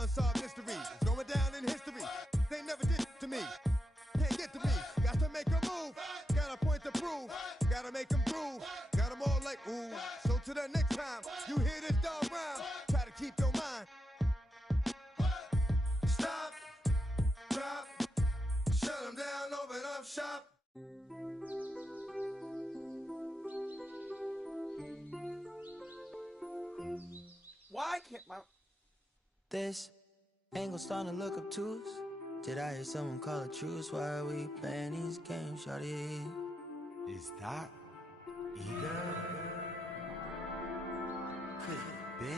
unsolved mystery. It's going down in history. They never did to me. Can't get to me. Got to make a move. Got a point to prove. Gotta make them groove. Got them all like ooh. So to the next time you hear this dog rhyme, try to keep your mind. Stop. Drop. Shut them down. Open up shop. Why can't my... This angle starting to look obtuse. Did I hear someone call a truce? Why are we playing these games, shawty? Is that Igor? Could it be?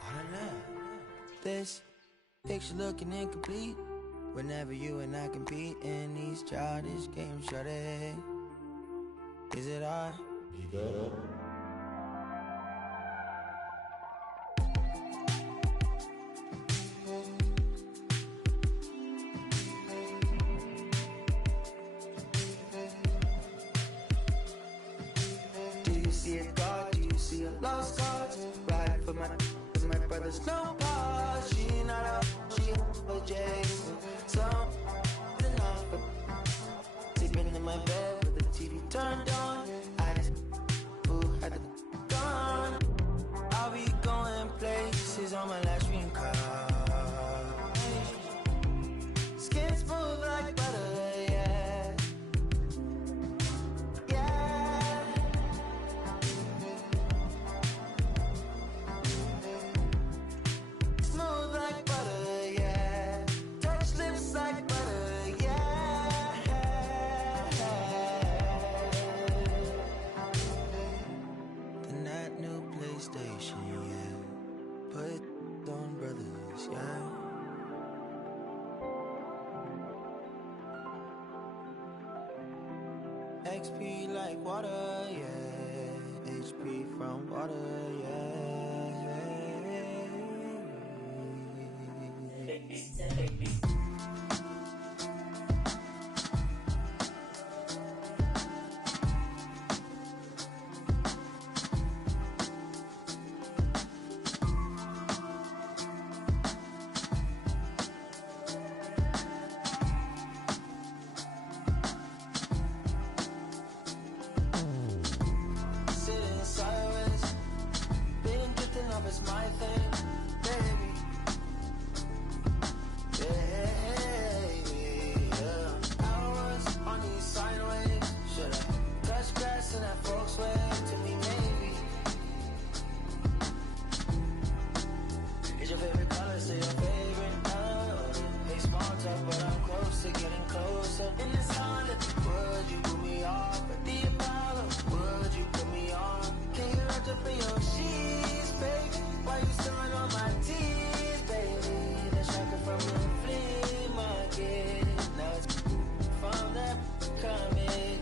I don't know. This picture looking incomplete. Whenever you and I compete in these childish games, shawty. Is it I? Igor? See a God, do you see a lost cause? Right for my brother's no pause. She not up, she a Jason. So enough. Sleeping in my bed with the TV turned on. I just had the gun. I'll be going places on my last dream car. Skin smooth like butter, yeah. XP like water, yeah. HP from water, yeah. My thing, baby. Yeah. Hours on these sine waves. Should I touch grass in that Volkswagen? To me, maybe. Is your favorite color? Say your favorite color. Hey, small talk, but I'm close to getting closer. In this Honda, would you put me off at the Apollo? Would you put me on? Can you wrap up in your sheets, baby? Why you stealing on my teeth, baby? The shocker from the flea market. Now it's from that coming.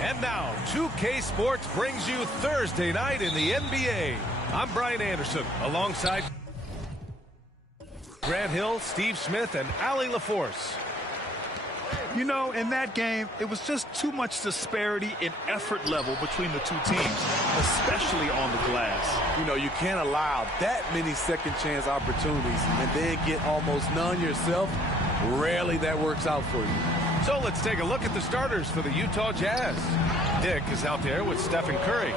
And now, 2K Sports brings you Thursday night in the NBA. I'm Brian Anderson, alongside Grant Hill, Steve Smith, and Allie LaForce. You know, in that game, it was just too much disparity in effort level between the two teams, especially on the glass. You know, you can't allow that many second chance opportunities and then get almost none yourself. Rarely that works out for you. So let's take a look at the starters for the Utah Jazz. Dick is out there with Stephen Curry.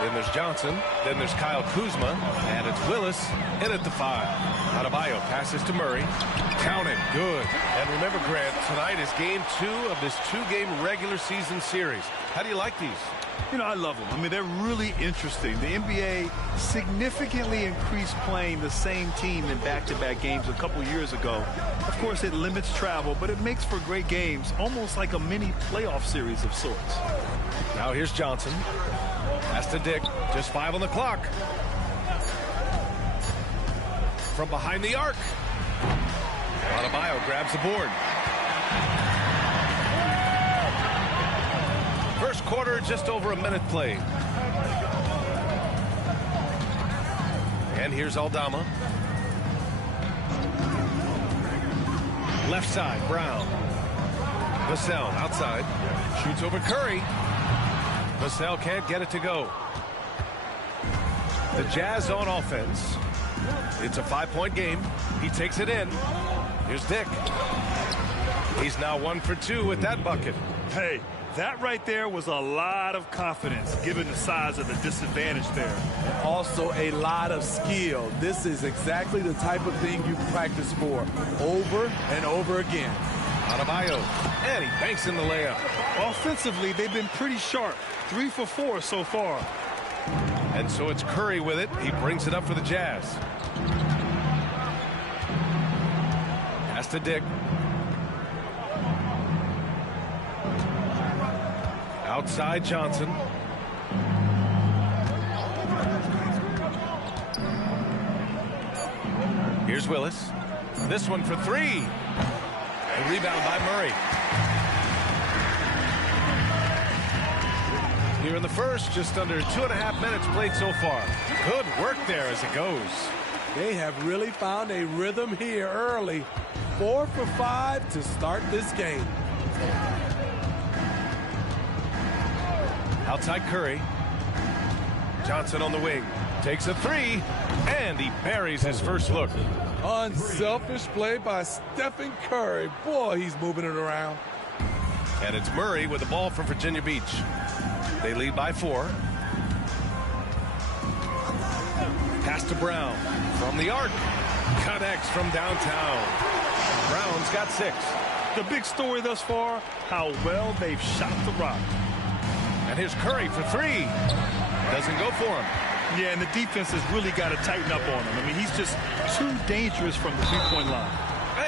Then there's Johnson. Then there's Kyle Kuzma. And it's Willis in at the 5. Adebayo passes to Murray. Counted. Good. And remember, Grant, tonight is game 2 of this 2-game regular season series. How do you like these? You know, I love them. I mean, they're really interesting. The NBA significantly increased playing the same team in back-to-back games a couple years ago. Of course, it limits travel, but it makes for great games, almost like a mini playoff series of sorts. Now here's Johnson. Pass to Dick. Just 5 on the clock. From behind the arc. Adebayo grabs the board. First quarter, just over a minute played. And here's Aldama. Left side, Brown. Vassell outside. Shoots over Curry. Vassell can't get it to go. The Jazz on offense. It's a 5-point game. He takes it in. Here's Dick. He's now 1 for 2 with that bucket. Hey, that right there was a lot of confidence, given the size of the disadvantage there. Also a lot of skill. This is exactly the type of thing you practice for over and over again. Adebayo, and he banks in the layup. Offensively, they've been pretty sharp. 3 for 4 so far. And so it's Curry with it. He brings it up for the Jazz. Pass to Dick. Outside Johnson. Here's Willis. This one for 3. A rebound by Murray. Here in the first, just under 2.5 minutes played so far. Good work there as it goes. They have really found a rhythm here early. 4 for 5 to start this game. Outside Curry. Johnson on the wing. Takes a 3. And he buries his first look. Unselfish play by Stephen Curry. Boy, he's moving it around. And it's Murray with the ball from Virginia Beach. They lead by 4. Pass to Brown. From the arc. Connects from downtown. Brown's got 6. The big story thus far, how well they've shot the rock. And here's Curry for 3. Doesn't go for him. Yeah, and the defense has really got to tighten up on him. I mean, he's just too dangerous from the three-point line.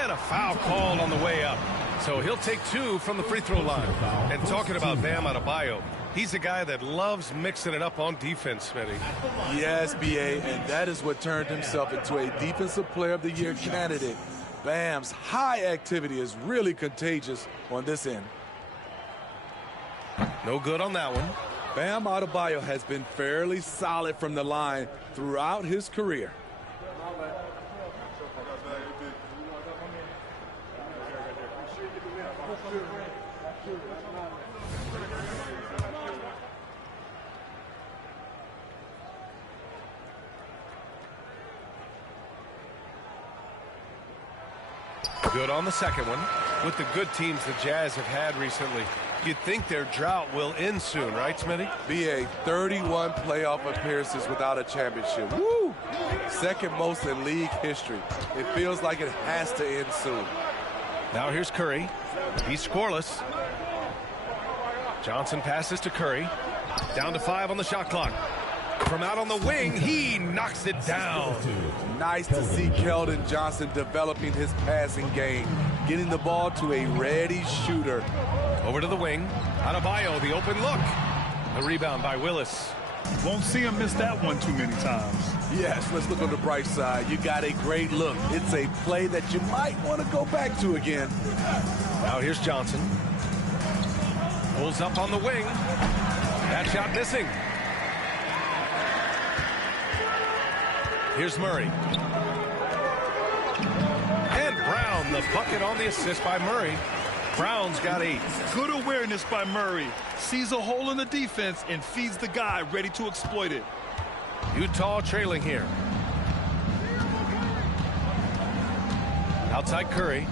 And a foul called on the way up. So he'll take 2 from the free throw line. And talking about Bam Adebayo, he's a guy that loves mixing it up on defense, Smitty. Yes, B.A., and that is what turned himself into a Defensive Player of the Year candidate. Bam's high activity is really contagious on this end. No good on that one. Bam Adebayo has been fairly solid from the line throughout his career. Good on the second one. With the good teams the Jazz have had recently, you'd think their drought will end soon, right, Smitty? B.A., 31 playoff appearances without a championship. Woo! Second most in league history. It feels like it has to end soon. Now here's Curry. He's scoreless. Johnson passes to Curry. Down to 5 on the shot clock. From out on the wing, he knocks it down. Nice to see Keldon Johnson developing his passing game, getting the ball to a ready shooter. Over to the wing. Adebayo, the open look. The rebound by Willis. Won't see him miss that one too many times. Yes, let's look on the bright side. You got a great look. It's a play that you might want to go back to again. Now here's Johnson. Pulls up on the wing. That shot missing. Here's Murray. And Brown, the bucket on the assist by Murray. Brown's got 8. Good awareness by Murray. Sees a hole in the defense and feeds the guy ready to exploit it. Utah trailing here. Outside Curry.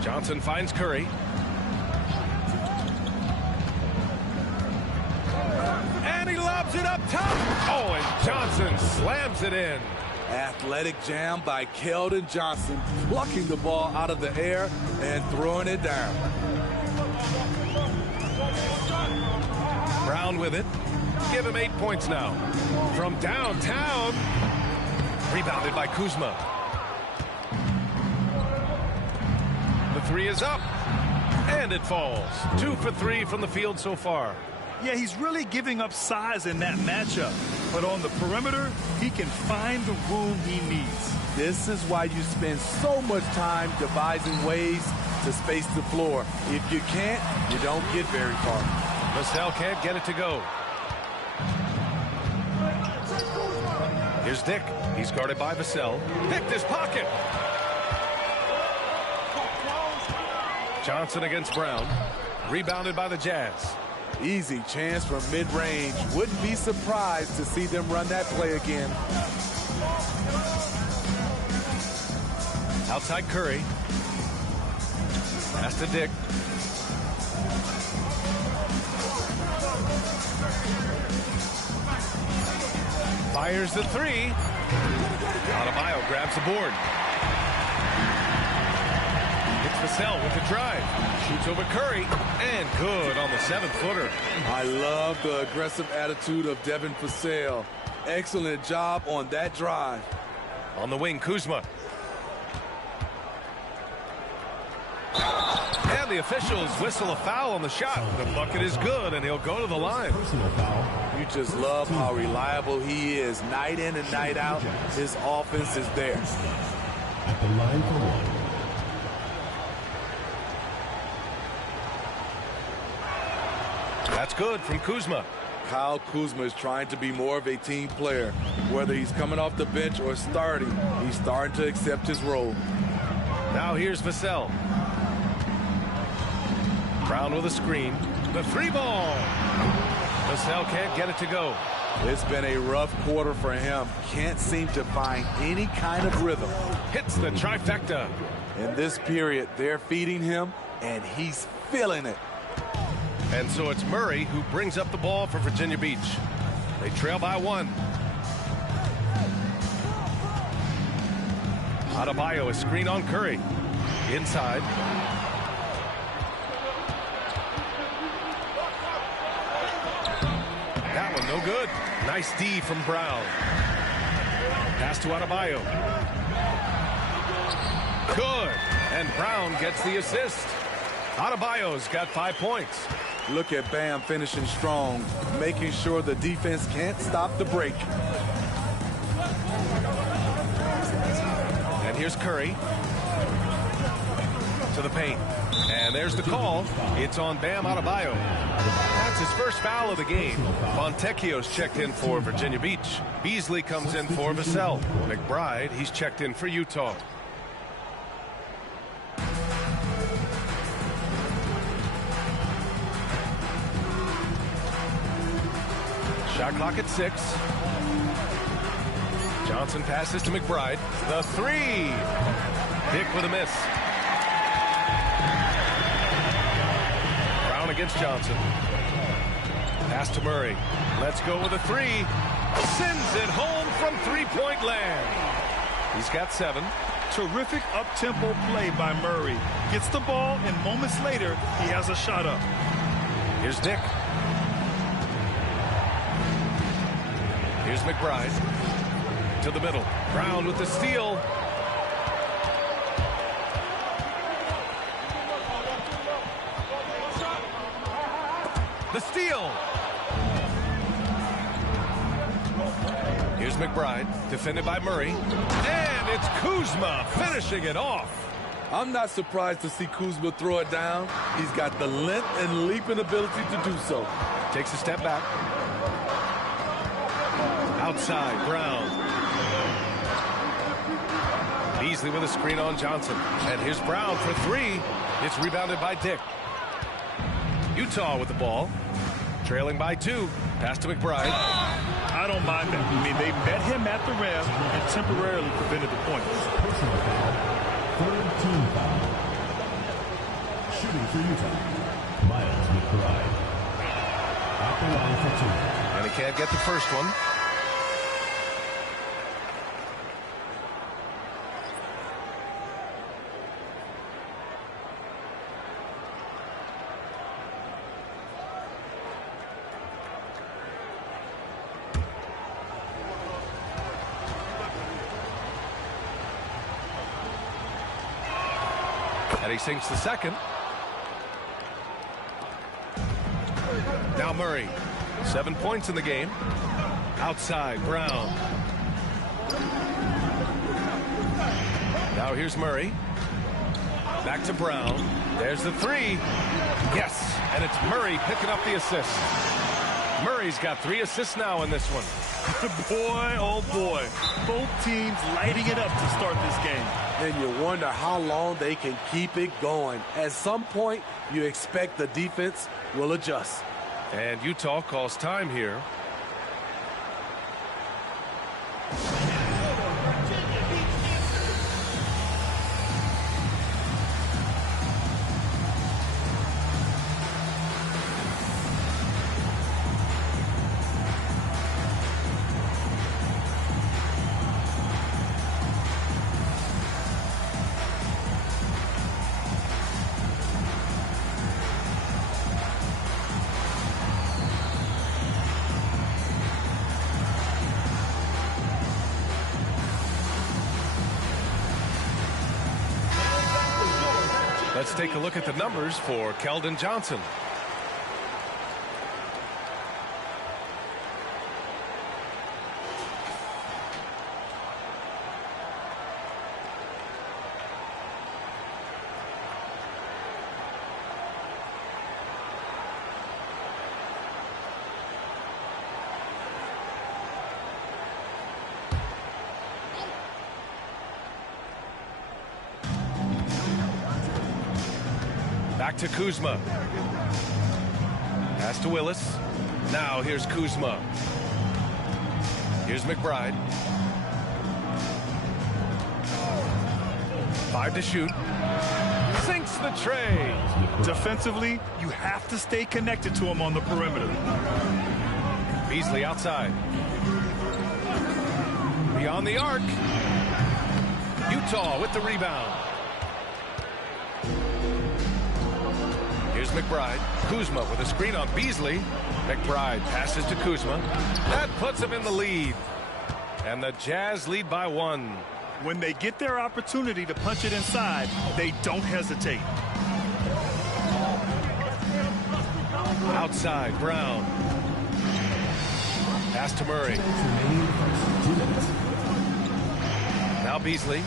Johnson finds Curry. top. Oh, and Johnson slams it in. Athletic jam by Keldon Johnson, plucking the ball out of the air and throwing it down. Brown with it. Give him 8 points now. From downtown. Rebounded by Kuzma. The three is up. And it falls. 2 for 3 from the field so far. Yeah, he's really giving up size in that matchup. But on the perimeter, he can find the room he needs. This is why you spend so much time devising ways to space the floor. If you can't, you don't get very far. Vassell can't get it to go. Here's Dick. He's guarded by Vassell. Picked his pocket. Johnson against Brown. Rebounded by the Jazz. Easy chance from mid-range. Wouldn't be surprised to see them run that play again. Outside Curry. Pass to Dick. Fires the three. Adebayo grabs the board. It's Vassell with the drive. Shoots over Curry. And good on the 7-footer. I love the aggressive attitude of Devin Vassell. Excellent job on that drive. On the wing, Kuzma. And the officials whistle a foul on the shot. The bucket is good, and he'll go to the line. You just love how reliable he is night in and night out. His offense is there. At the line for one. That's good from Kuzma. Kyle Kuzma is trying to be more of a team player. Whether he's coming off the bench or starting, he's starting to accept his role. Now here's Vassell. Brown with a screen. The three ball. Vassell can't get it to go. It's been a rough quarter for him. Can't seem to find any kind of rhythm. Hits the trifecta. In this period, they're feeding him, and he's feeling it. And so it's Murray who brings up the ball for Virginia Beach. They trail by 1. Adebayo is screen on Curry. Inside. That one no good. Nice D from Brown. Pass to Adebayo. Good. And Brown gets the assist. Adebayo's got 5 points. Look at Bam finishing strong, making sure the defense can't stop the break. And here's Curry. To the paint. And there's the call. It's on Bam Adebayo. That's his first foul of the game. Fontecchio's checked in for Virginia Beach. Beasley comes in for Vassell. McBride, he's checked in for Utah. Shot clock at 6. Johnson passes to McBride. The three. Dick with a miss. Brown against Johnson. Pass to Murray. Let's go with a three. Sends it home from three-point land. He's got 7. Terrific up-tempo play by Murray. Gets the ball, and moments later, he has a shot up. Here's Dick. Here's McBride. To the middle. Brown with the steal. The steal. Here's McBride. Defended by Murray. And it's Kuzma finishing it off. I'm not surprised to see Kuzma throw it down. He's got the length and leaping ability to do so. Takes a step back. Outside, Brown. Beasley with a screen on Johnson. And here's Brown for 3. It's rebounded by Dick. Utah with the ball. Trailing by 2. Pass to McBride. I don't mind that. I mean, they met him at the rim and temporarily prevented the point. Personal foul. Third team foul. Shooting for Utah, Miles McBride. at the line for two. And he can't get the first one. And he sinks the second. Now Murray, 7 points in the game. Outside, Brown. Now here's Murray. Back to Brown. There's the three. Yes, and it's Murray picking up the assist. Murray's got 3 assists now in this one. Boy, oh boy. Both teams lighting it up to start this game. And you wonder how long they can keep it going. At some point, you expect the defense will adjust. And Utah calls time here. Let's take a look at the numbers for Keldon Johnson. Back to Kuzma. Pass to Willis. Now here's Kuzma. Here's McBride. 5 to shoot. Sinks the tray. Defensively, you have to stay connected to him on the perimeter. Beasley outside. Beyond the arc. Utah with the rebound. Here's McBride. Kuzma with a screen on Beasley. McBride passes to Kuzma. That puts him in the lead. And the Jazz lead by 1. When they get their opportunity to punch it inside, they don't hesitate. Outside, Brown. Pass to Murray. Now Beasley.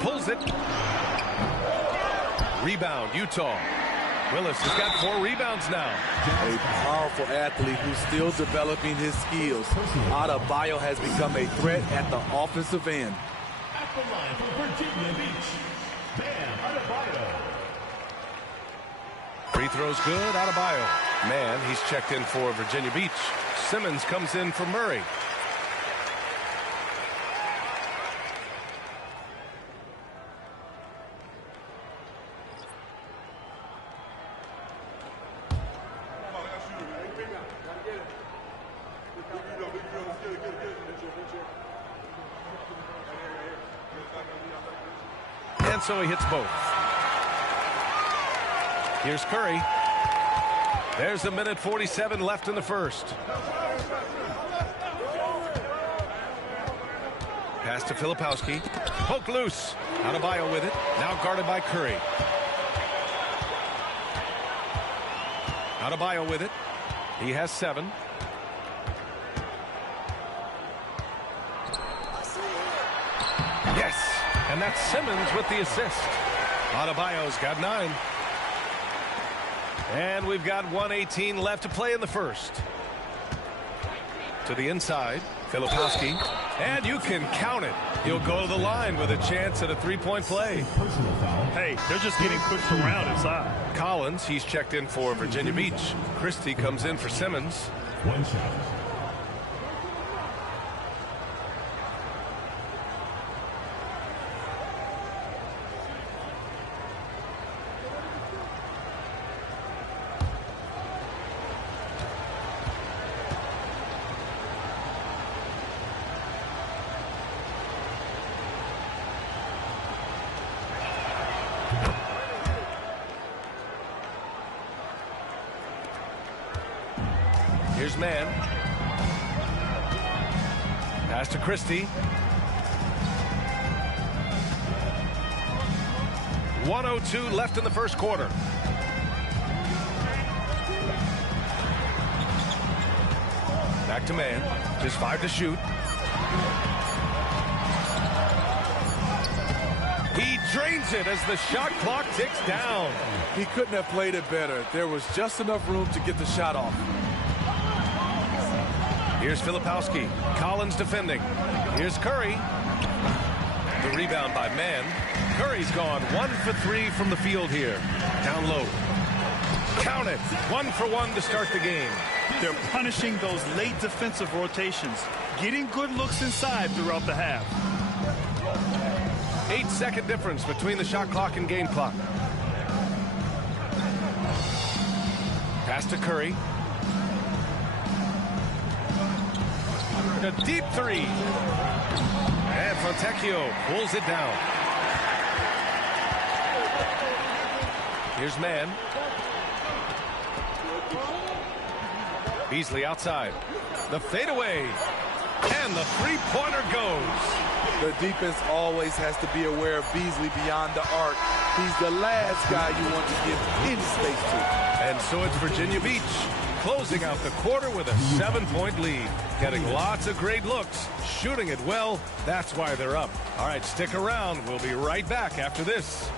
Pulls it. Rebound, Utah. Willis has got 4 rebounds now. A powerful athlete who's still developing his skills. Adebayo has become a threat at the offensive end. At the line for Virginia Beach, Bam Adebayo. Free throws good, Adebayo. Man, he's checked in for Virginia Beach. Simmons comes in for Murray. And so he hits both. Here's Curry. There's a minute 47 left in the first. Pass to Filipowski. Poke loose. Adebayo with it. Now guarded by Curry. Adebayo with it. He has 7. Yes. And that's Simmons with the assist. Adebayo's got 9. And we've got 1:18 left to play in the first. To the inside, Filipowski. And you can count it. He'll go to the line with a chance at a 3-point play. Personal foul. Hey, they're just getting pushed around inside. Collins, he's checked in for Virginia Beach. Christie comes in for Simmons. 1 shot. Here's Mann. Pass to Christie. 1:02 left in the first quarter. Back to Mann. Just 5 to shoot. He drains it as the shot clock ticks down. He couldn't have played it better. There was just enough room to get the shot off. Here's Filipowski. Collins defending. Here's Curry. The rebound by Mann. Curry's gone 1 for 3 from the field here. Down low. Count it. 1 for 1 to start the game. They're punishing those late defensive rotations, getting good looks inside throughout the half. 8-second difference between the shot clock and game clock. Pass to Curry. A deep three. And Fontecchio pulls it down. Here's Mann. Beasley outside. The fadeaway. And the three-pointer goes. The defense always has to be aware of Beasley beyond the arc. He's the last guy you want to give any space to. And so it's Virginia Beach closing out the quarter with a 7-point lead. Getting lots of great looks, shooting it well. That's why they're up. All right, stick around. We'll be right back after this.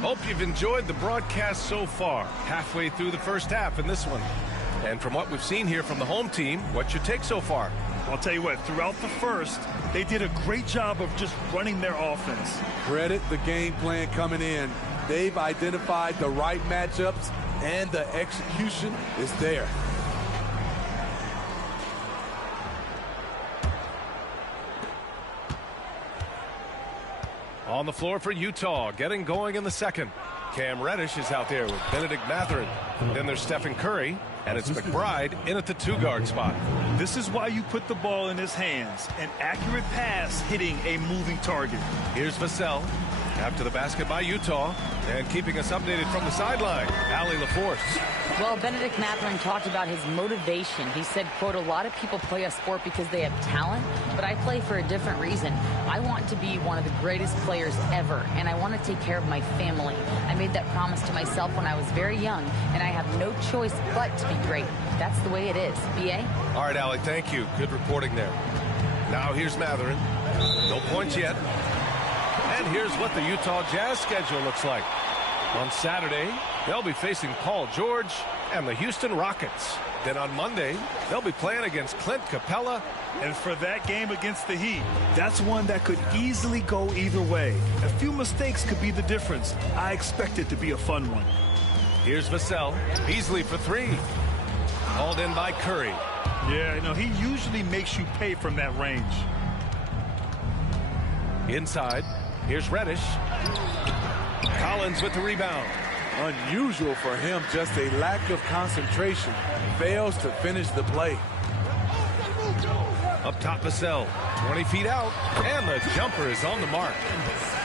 Hope you've enjoyed the broadcast so far. Halfway through the first half in this one. And from what we've seen here from the home team, what's your take so far? I'll tell you what, throughout the first, they did a great job of just running their offense. Credit the game plan coming in. They've identified the right matchups, and the execution is there. On the floor for Utah, getting going in the second. Cam Reddish is out there with Benedict Mathurin. Then there's Stephen Curry, and it's McBride in at the 2-guard spot. This is why you put the ball in his hands. An accurate pass hitting a moving target. Here's Vassell after the basket by Utah. And keeping us updated from the sideline, Allie LaForce. Well, Benedict Mathurin talked about his motivation. He said, quote, "A lot of people play a sport because they have talent, but I play for a different reason. I want to be one of the greatest players ever, and I want to take care of my family. I made that promise to myself when I was very young, and I have no choice but to be great. That's the way it is." B.A.? All right, Allie, thank you. Good reporting there. Now here's Mathurin. No points yet. And here's what the Utah Jazz schedule looks like. On Saturday, they'll be facing Paul George and the Houston Rockets. Then on Monday, they'll be playing against Clint Capella. And for that game against the Heat, that's one that could easily go either way. A few mistakes could be the difference. I expect it to be a fun one. Here's Vassell. Beasley for 3. Called in by Curry. Yeah, he usually makes you pay from that range. Inside, here's Reddish. Collins with the rebound. Unusual for him, just a lack of concentration. Fails to finish the play. Up top, Vassell. 20 feet out, and the jumper is on the mark.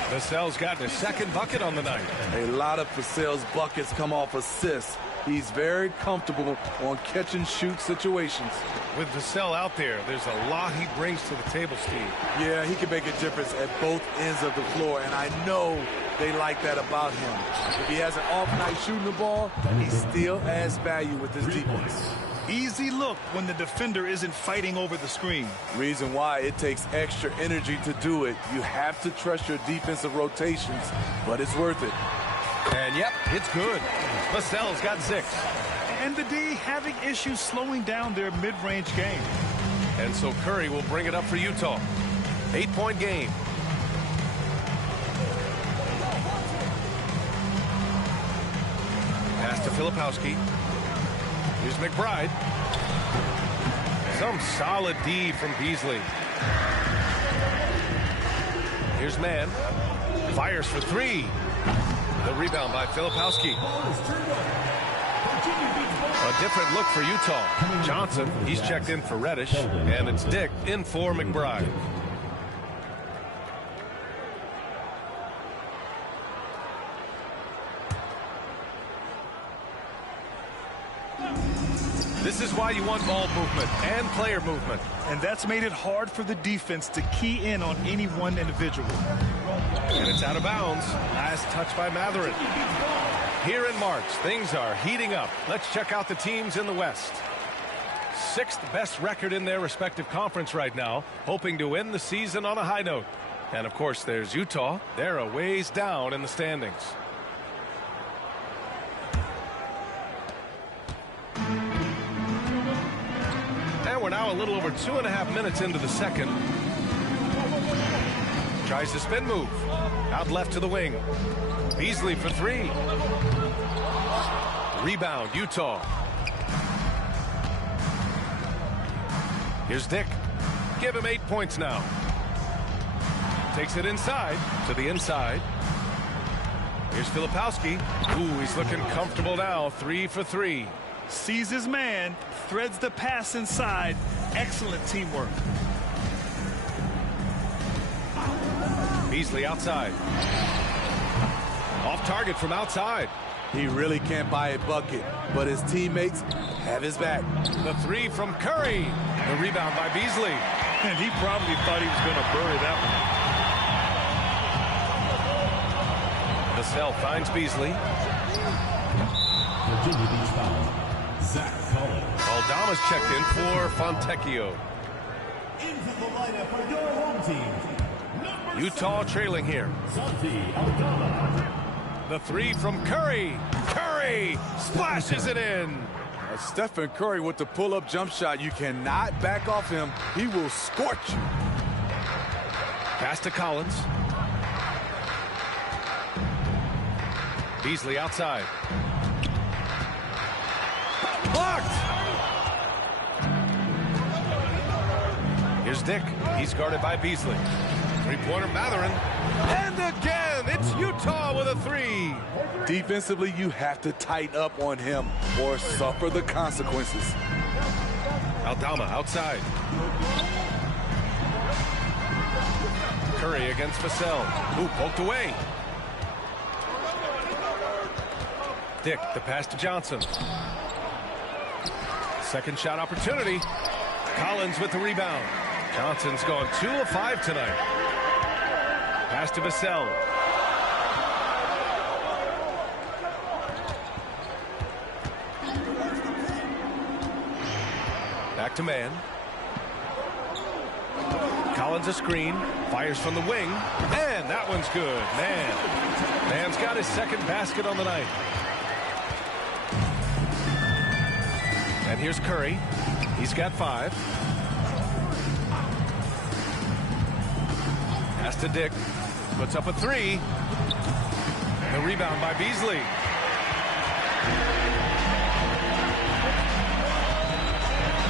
Vassell's gotten his second bucket on the night. A lot of Vassell's buckets come off assists. He's very comfortable on catch-and-shoot situations. With Vassell out there, there's a lot he brings to the table, Steve. Yeah, he can make a difference at both ends of the floor, and I know they like that about him. If he has an off night shooting the ball, he still adds value with his defense. Easy look when the defender isn't fighting over the screen. Reason why it takes extra energy to do it. You have to trust your defensive rotations, but it's worth it. And yep, it's good. Vassell's got 6. And the D having issues slowing down their mid-range game. And so Curry will bring it up for Utah. 8-point game. Pass to Filipowski. Here's McBride. Some solid D from Beasley. Here's Mann. Fires for three. The rebound by Filipowski. A different look for Utah. Johnson, he's checked in for Reddish, and it's Dick in for McBride. This is why you want ball movement and player movement. And that's made it hard for the defense to key in on any one individual. And it's out of bounds. Last touch by Mathurin. Here in March, things are heating up. Let's check out the teams in the West. 6th best record in their respective conference right now, hoping to end the season on a high note. And of course, there's Utah. They're a ways down in the standings. And we're now a little over 2.5 minutes into the second. Tries to spin move. Out left to the wing. Beasley for three. Rebound, Utah. Here's Dick. Give him 8 points now. Takes it inside to the inside. Here's Filipowski. Ooh, he's looking comfortable now. 3 for 3. Sees his man, threads the pass inside. Excellent teamwork. Beasley outside. Off target from outside. He really can't buy a bucket, but his teammates have his back. The three from Curry. The rebound by Beasley. And he probably thought he was going to bury that one. Vassell finds Beasley. Virginia Beach foul. Zach Collins. Aldama's checked in for Fontecchio. Into the lineup for your home team. Utah trailing here. Santi Aldama. The three from Curry. Curry splashes it in. Stephen Curry with the pull-up jump shot. You cannot back off him. He will scorch you. Pass to Collins. Beasley outside. Blocked. Here's Dick. He's guarded by Beasley. Three-pointer Mathurin. And again, it's Utah with a three. Defensively, you have to tighten up on him or suffer the consequences. Aldama outside. Curry against Vassell. Ooh, poked away. Dick, the pass to Johnson. Second shot opportunity. Collins with the rebound. Johnson's gone 2 of 5 tonight. Pass to Vassell. Back to man. Collins a screen. Fires from the wing. And that one's good. Man's got his second basket on the night. And here's Curry. He's got 5. Pass to Dick. Puts up a 3. The rebound by Beasley.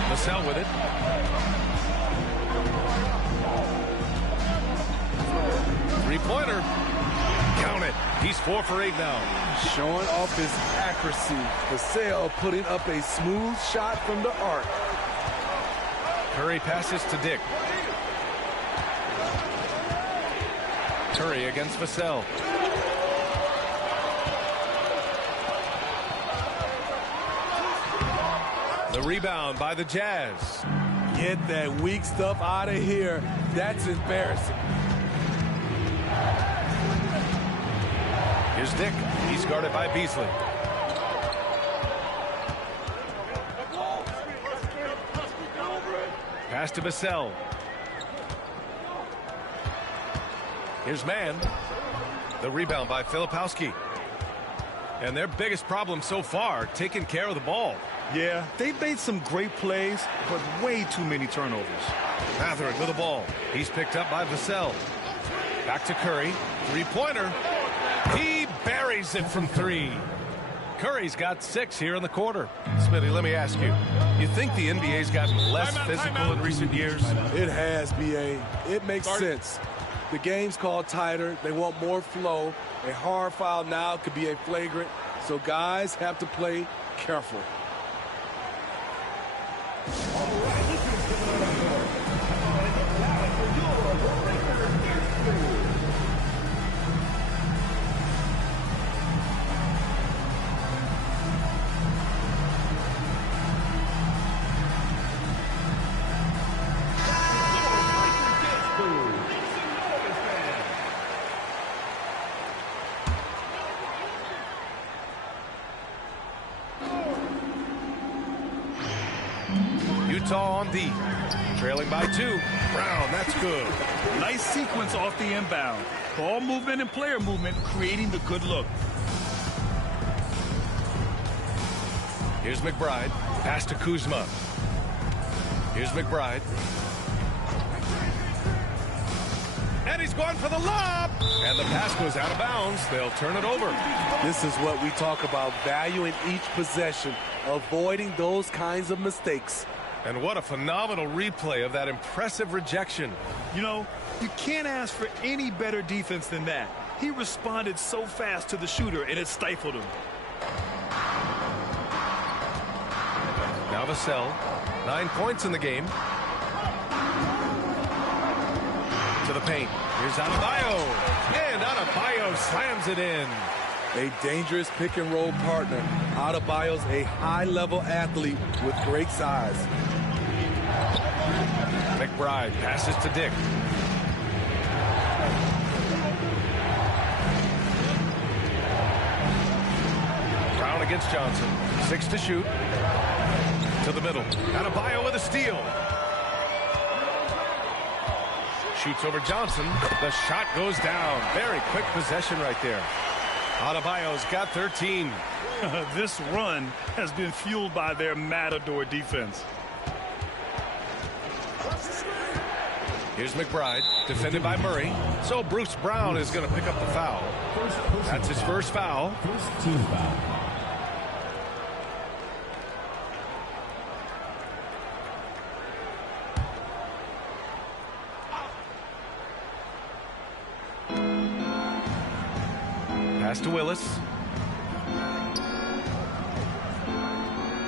Vassell with it. Three-pointer. Count it. He's 4 for 8 now. Showing off his accuracy. Vassell putting up a smooth shot from the arc. Curry passes to Dick. Curry against Vassell. The rebound by the Jazz. Get that weak stuff out of here. That's embarrassing. Here's Dick. He's guarded by Beasley. Pass to Vassell. Here's man. The rebound by Filipowski. And their biggest problem so far, taking care of the ball. Yeah, they've made some great plays, but way too many turnovers. Mathurin with the ball. He's picked up by Vassell. Back to Curry. Three-pointer. He buries it from 3. Curry's got 6 here in the quarter. Smitty, let me ask you. You think the NBA's gotten less physical in recent years? It has, B.A. It makes sense. The game's called tighter. They want more flow. A hard foul now could be a flagrant, so guys have to play careful. Utah on D, trailing by 2. Brown, that's good. Nice sequence off the inbound. Ball movement and player movement creating the good look. Here's McBride, pass to Kuzma. Here's McBride. And he's going for the lob. And the pass goes out of bounds. They'll turn it over. This is what we talk about, valuing each possession, avoiding those kinds of mistakes. And what a phenomenal replay of that impressive rejection. You know, you can't ask for any better defense than that. He responded so fast to the shooter, and it stifled him. Now Vassell, 9 points in the game. To the paint. Here's Adebayo. And Adebayo slams it in. A dangerous pick-and-roll partner. Adebayo's a high-level athlete with great size. McBride passes to Dick. Brown against Johnson. 6 to shoot. To the middle. Adebayo with a steal. Shoots over Johnson. The shot goes down. Very quick possession right there. Adebayo's got 13. This run has been fueled by their Matador defense. Here's McBride, defended by Murray. So Bruce Brown is going to pick up the foul. That's his first foul. First team foul. Pass to Willis.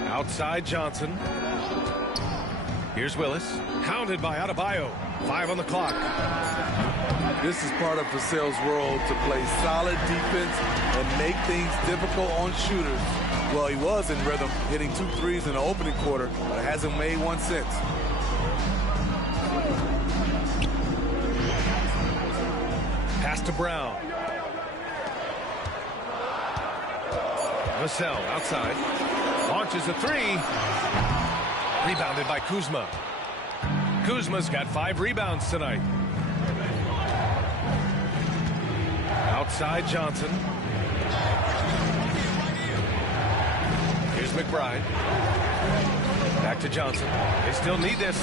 Outside Johnson. Here's Willis. Counted by Adebayo. 5 on the clock. This is part of Vassell's role to play solid defense and make things difficult on shooters. Well, he was in rhythm, hitting 2 threes in the opening quarter, but hasn't made one since. Pass to Brown. Vassell outside. Launches a 3. Rebounded by Kuzma. Kuzma's got 5 rebounds tonight. Outside Johnson. Here's McBride. Back to Johnson. They still need this.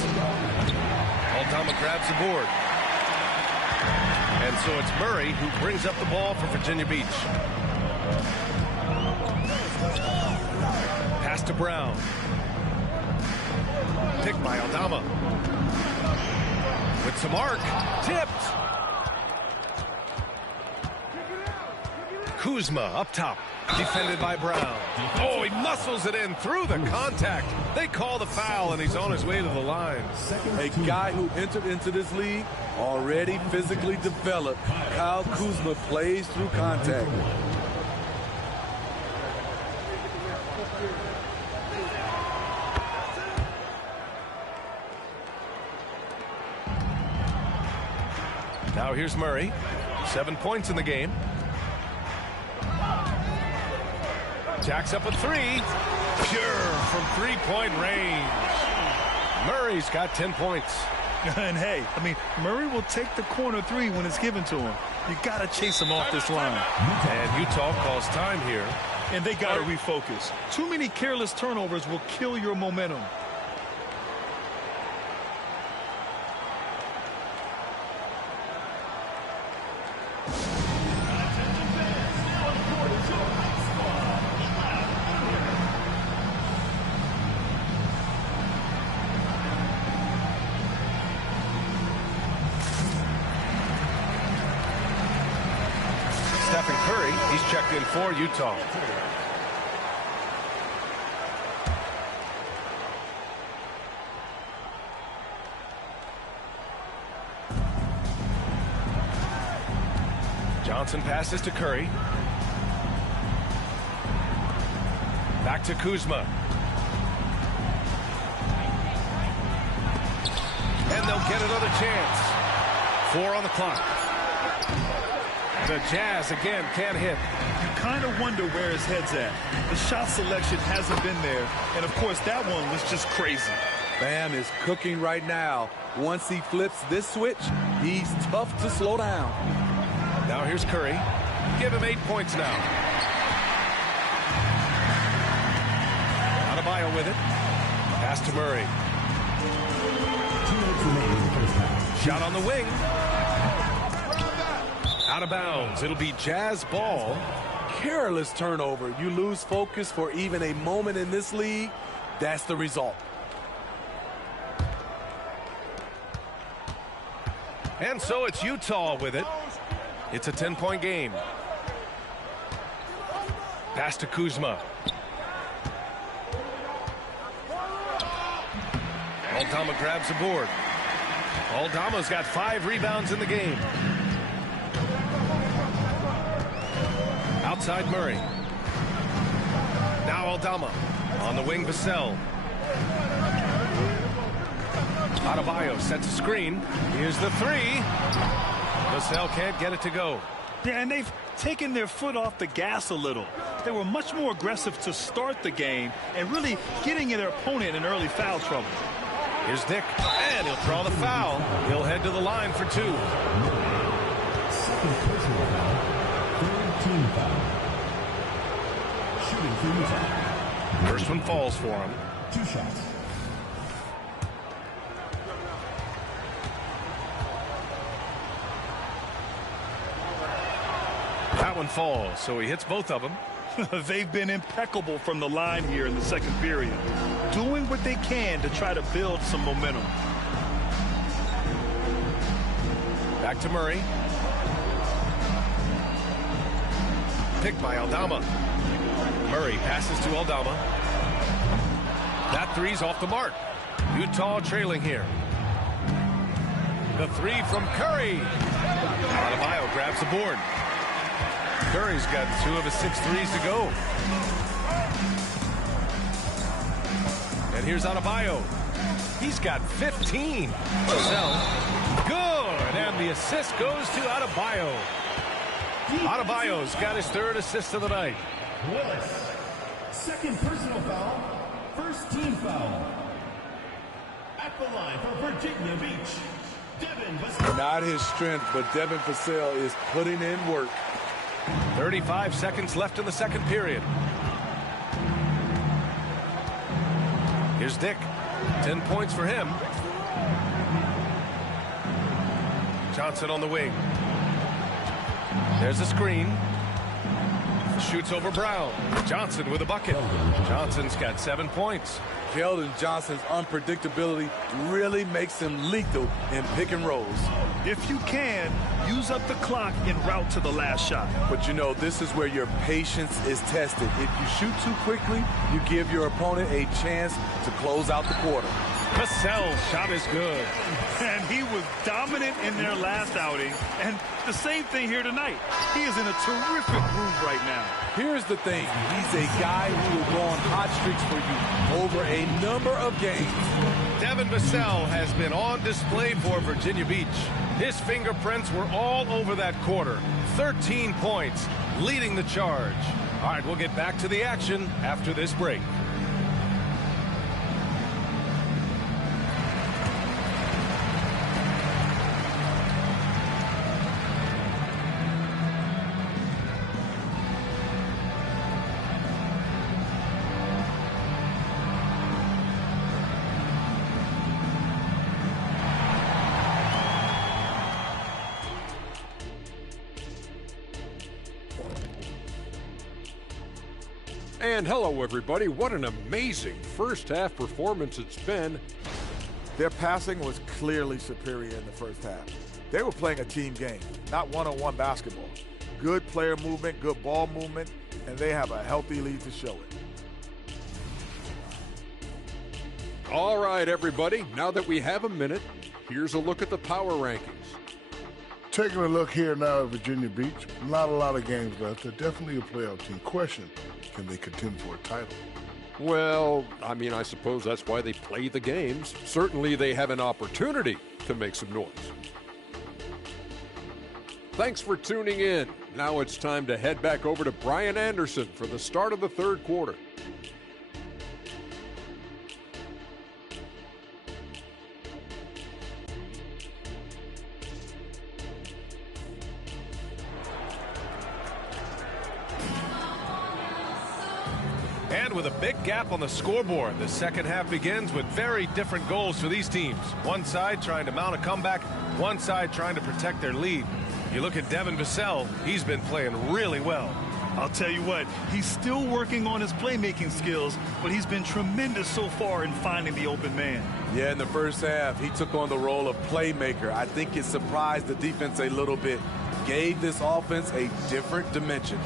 Aldama grabs the board. And so it's Murray who brings up the ball for Virginia Beach. Pass to Brown. Picked by Aldama. With some arc. Tipped. Kuzma up top. Defended by Brown. Oh, he muscles it in through the contact. They call the foul, and he's on his way to the line. A guy who entered into this league already physically developed. Kyle Kuzma plays through contact. Now here's Murray. 7 points in the game. Jacks up a 3. Pure from 3-point range. Murray's got 10 points. And hey, I mean, Murray will take the corner 3 when it's given to him. You got to chase him off this line. And Utah calls time here. And they got to refocus. Too many careless turnovers will kill your momentum. Curry. He's checked in for Utah. Johnson passes to Curry. Back to Kuzma. And they'll get another chance. 4 on the clock. The Jazz again can't hit. You kind of wonder where his head's at. The shot selection hasn't been there. And, of course, that one was just crazy. Bam is cooking right now. Once he flips this switch, he's tough to slow down. Now here's Curry. Give him 8 points now. Adebayo with it. Pass to Murray. Shot on the wing. Out of bounds. It'll be Jazz ball. Careless turnover. You lose focus for even a moment in this league. That's the result. And so it's Utah with it. It's a 10-point game. Pass to Kuzma. Aldama grabs the board. Aldama's got 5 rebounds in the game. Outside Murray. Now Aldama. On the wing, Vassell. Adebayo sets a screen. Here's the 3. Vassell can't get it to go. Yeah, and they've taken their foot off the gas a little. They were much more aggressive to start the game and really getting their opponent in early foul trouble. Here's Dick, and he'll draw the foul. He'll head to the line for 2. Second personal foul. Third team foul. Shooting for Utah. First one falls for him. 2 shots. That one falls, so he hits both of them. They've been impeccable from the line here in the second period, doing what they can to try to build some momentum. Back to Murray. Picked by Aldama. Murray passes to Aldama. That 3's off the mark. Utah trailing here. The 3 from Curry. Adebayo grabs the board. Curry's got 2 of his 6 threes to go. And here's Adebayo. He's got 15. Vassell. Good. And the assist goes to Adebayo. Adebayo's got his 3rd assist of the night. Willis. Second personal foul. First team foul. At the line for Virginia Beach, Devin Vassell. Not his strength, but Devin Vassell is putting in work. 35 seconds left in the second period. Here's Dick. 10 points for him. Johnson on the wing. There's a screen. Shoots over Brown. Johnson with a bucket. Johnson's got 7 points. Keldon Johnson's unpredictability really makes him lethal in pick and rolls. If you can, use up the clock en route to the last shot. But you know, this is where your patience is tested. If you shoot too quickly, you give your opponent a chance to close out the quarter. Vassell's shot is good. And he was dominant in their last outing. And the same thing here tonight. He is in a terrific groove right now. Here's the thing. He's a guy who will go on hot streaks for you over a number of games. Devin Vassell has been on display for Virginia Beach. His fingerprints were all over that quarter. 13 points, leading the charge. All right, we'll get back to the action after this break. And hello, everybody. What an amazing first-half performance it's been. Their passing was clearly superior in the first half. They were playing a team game, not one-on-one basketball. good player movement, good ball movement, and they have a healthy lead to show it. All right, everybody, now that we have a minute, here's a look at the power rankings. Taking a look here now at Virginia Beach, not a lot of games left. They're definitely a playoff team. Question, can they contend for a title? Well, I mean, I suppose that's why they play the games. Certainly they have an opportunity to make some noise. Thanks for tuning in. Now it's time to head back over to Brian Anderson for the start of the third quarter. And with a big gap on the scoreboard, the second half begins with very different goals for these teams. One side trying to mount a comeback, one side trying to protect their lead. You look at Devin Vassell, he's been playing really well. I'll tell you what, he's still working on his playmaking skills, but he's been tremendous so far in finding the open man. Yeah, in the first half, he took on the role of playmaker. I think it surprised the defense a little bit, gave this offense a different dimension.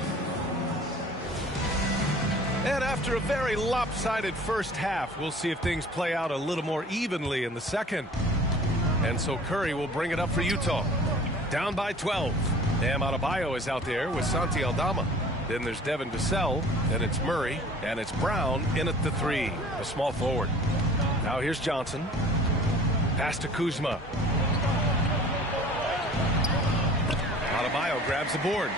And after a very lopsided first half, we'll see if things play out a little more evenly in the second. And so Curry will bring it up for Utah. Down by 12. Bam Adebayo is out there with Santi Aldama. Then there's Devin Vassell, then it's Murray, and it's Brown in at the 3, a small forward. Now here's Johnson. Pass to Kuzma. Adebayo grabs the board.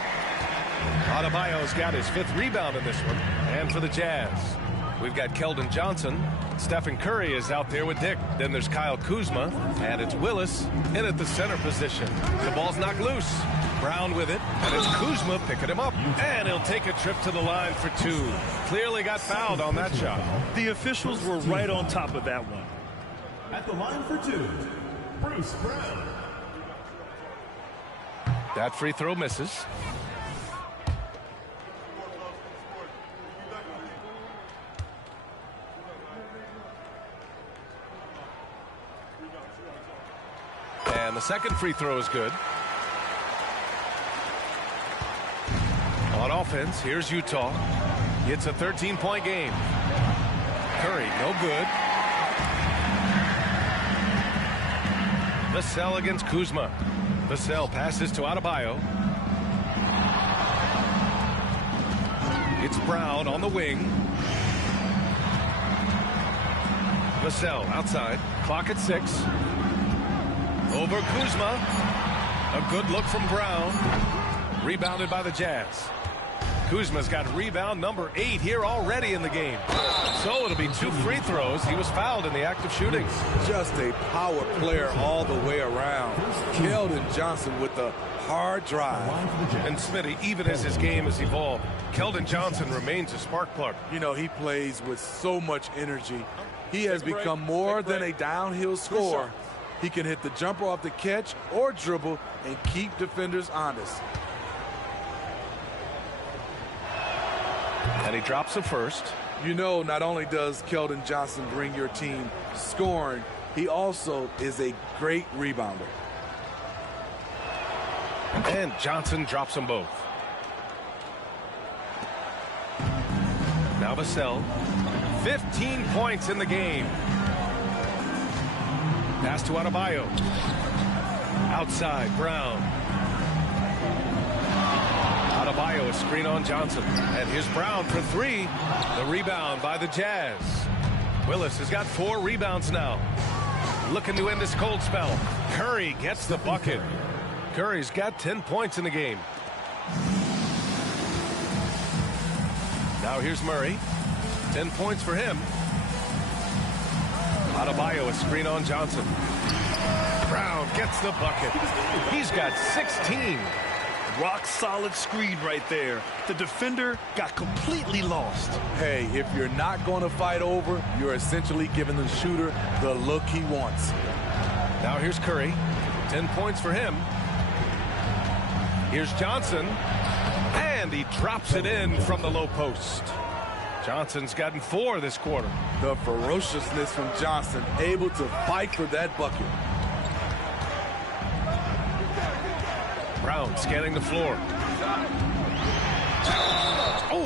Adebayo's got his 5th rebound in this one. And for the Jazz, we've got Keldon Johnson. Stephen Curry is out there with Dick. Then there's Kyle Kuzma, and it's Willis in at the center position. The ball's knocked loose. Brown with it, and it's Kuzma picking him up. And he'll take a trip to the line for 2. Clearly got fouled on that shot. The officials were right on top of that one. At the line for 2, Bruce Brown. That free throw misses. And the second free throw is good. On offense, here's Utah. It's a 13-point game. Curry, no good. Vassell against Kuzma. Vassell passes to Adebayo. It's Brown on the wing. Vassell outside. Clock at 6. Over Kuzma. A good look from Brown. Rebounded by the Jazz. Kuzma's got rebound number 8 here already in the game. So it'll be 2 free throws. He was fouled in the act of shooting. Just a power player all the way around. Keldon Johnson with the hard drive. And Smitty, even as his game has evolved, Keldon Johnson remains a spark plug. You know, he plays with so much energy. He has become more than a downhill scorer. He can hit the jumper off the catch or dribble and keep defenders honest. And he drops the first. You know, not only does Keldon Johnson bring your team scoring, he also is a great rebounder. And Johnson drops them both. Now Vassell, 15 points in the game. Pass to Adebayo. Outside, Brown. Adebayo, a screen on Johnson. And here's Brown for 3. The rebound by the Jazz. Willis has got 4 rebounds now. Looking to end this cold spell. Curry gets the bucket. Curry's got 10 points in the game. Now here's Murray. 10 points for him. Adebayo, a screen on Johnson. Brown gets the bucket. He's got 16. Rock solid screen right there. The defender got completely lost. Hey, if you're not going to fight over, you're essentially giving the shooter the look he wants. Now here's Curry. 10 points for him. Here's Johnson. And he drops it in from the low post. Johnson's gotten 4 this quarter. The ferociousness from Johnson, able to fight for that bucket. Brown scanning the floor.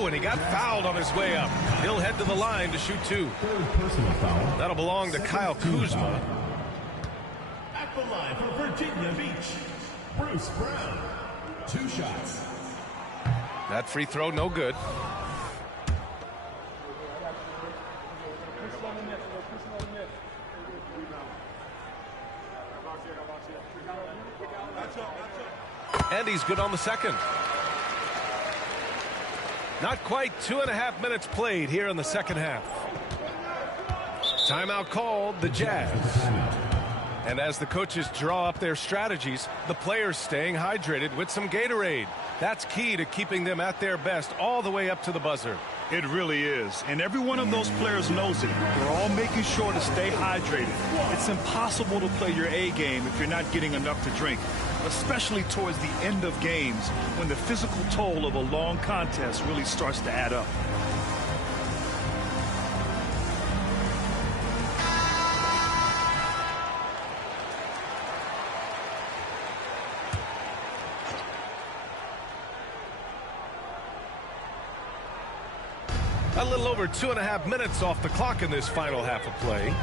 and he got fouled on his way up. He'll head to the line to shoot 2. Third personal foul. That'll belong to Kyle Kuzma. At the line for Virginia Beach, Bruce Brown. 2 shots. That free throw, no good. And he's good on the second. Not quite 2.5 minutes played here in the second half. Timeout called, the Jazz. And as the coaches draw up their strategies, the players staying hydrated with some Gatorade. That's key to keeping them at their best all the way up to the buzzer. It really is. And every one of those players knows it. They're all making sure to stay hydrated. It's impossible to play your A game if you're not getting enough to drink, especially towards the end of games when the physical toll of a long contest really starts to add up. A little over 2.5 minutes off the clock in this final half of play.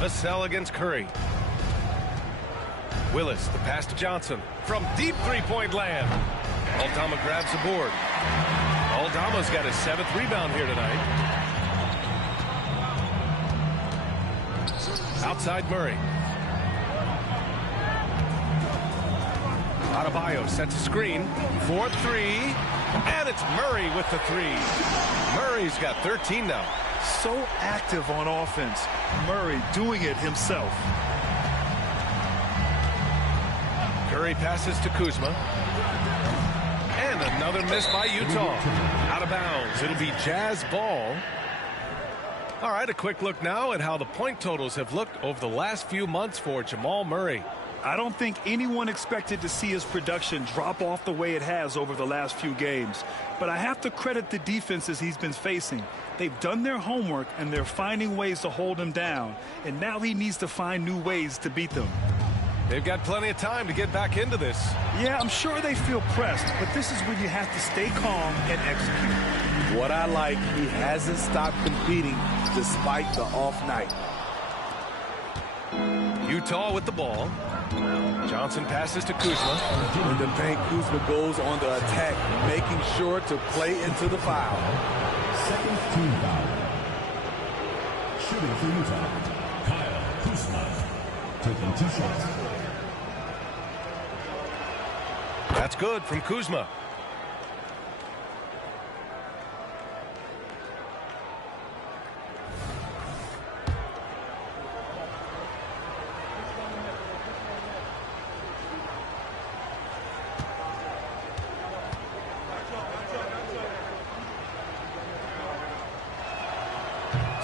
Vassell against Curry. Willis, the pass to Johnson. From deep three-point land. Aldama grabs the board. Aldama's got his 7th rebound here tonight. Outside Murray. Adebayo sets a screen for 3, and it's Murray with the 3. Murray's got 13 now. So active on offense. Murray doing it himself. Curry passes to Kuzma. And another miss by Utah. Out of bounds. It'll be Jazz ball. All right, a quick look now at how the point totals have looked over the last few months for Jamal Murray. I don't think anyone expected to see his production drop off the way it has over the last few games. But I have to credit the defenses he's been facing. They've done their homework, and they're finding ways to hold him down. And now he needs to find new ways to beat them. They've got plenty of time to get back into this. Yeah, I'm sure they feel pressed, but this is when you have to stay calm and execute. What I like, he hasn't stopped competing despite the off night. Utah with the ball. Johnson passes to Kuzma. In the paint, Kuzma goes on the attack, making sure to play into the foul. Second team foul. Shooting for Utah, Kyle Kuzma. Taking 2 shots. That's good from Kuzma.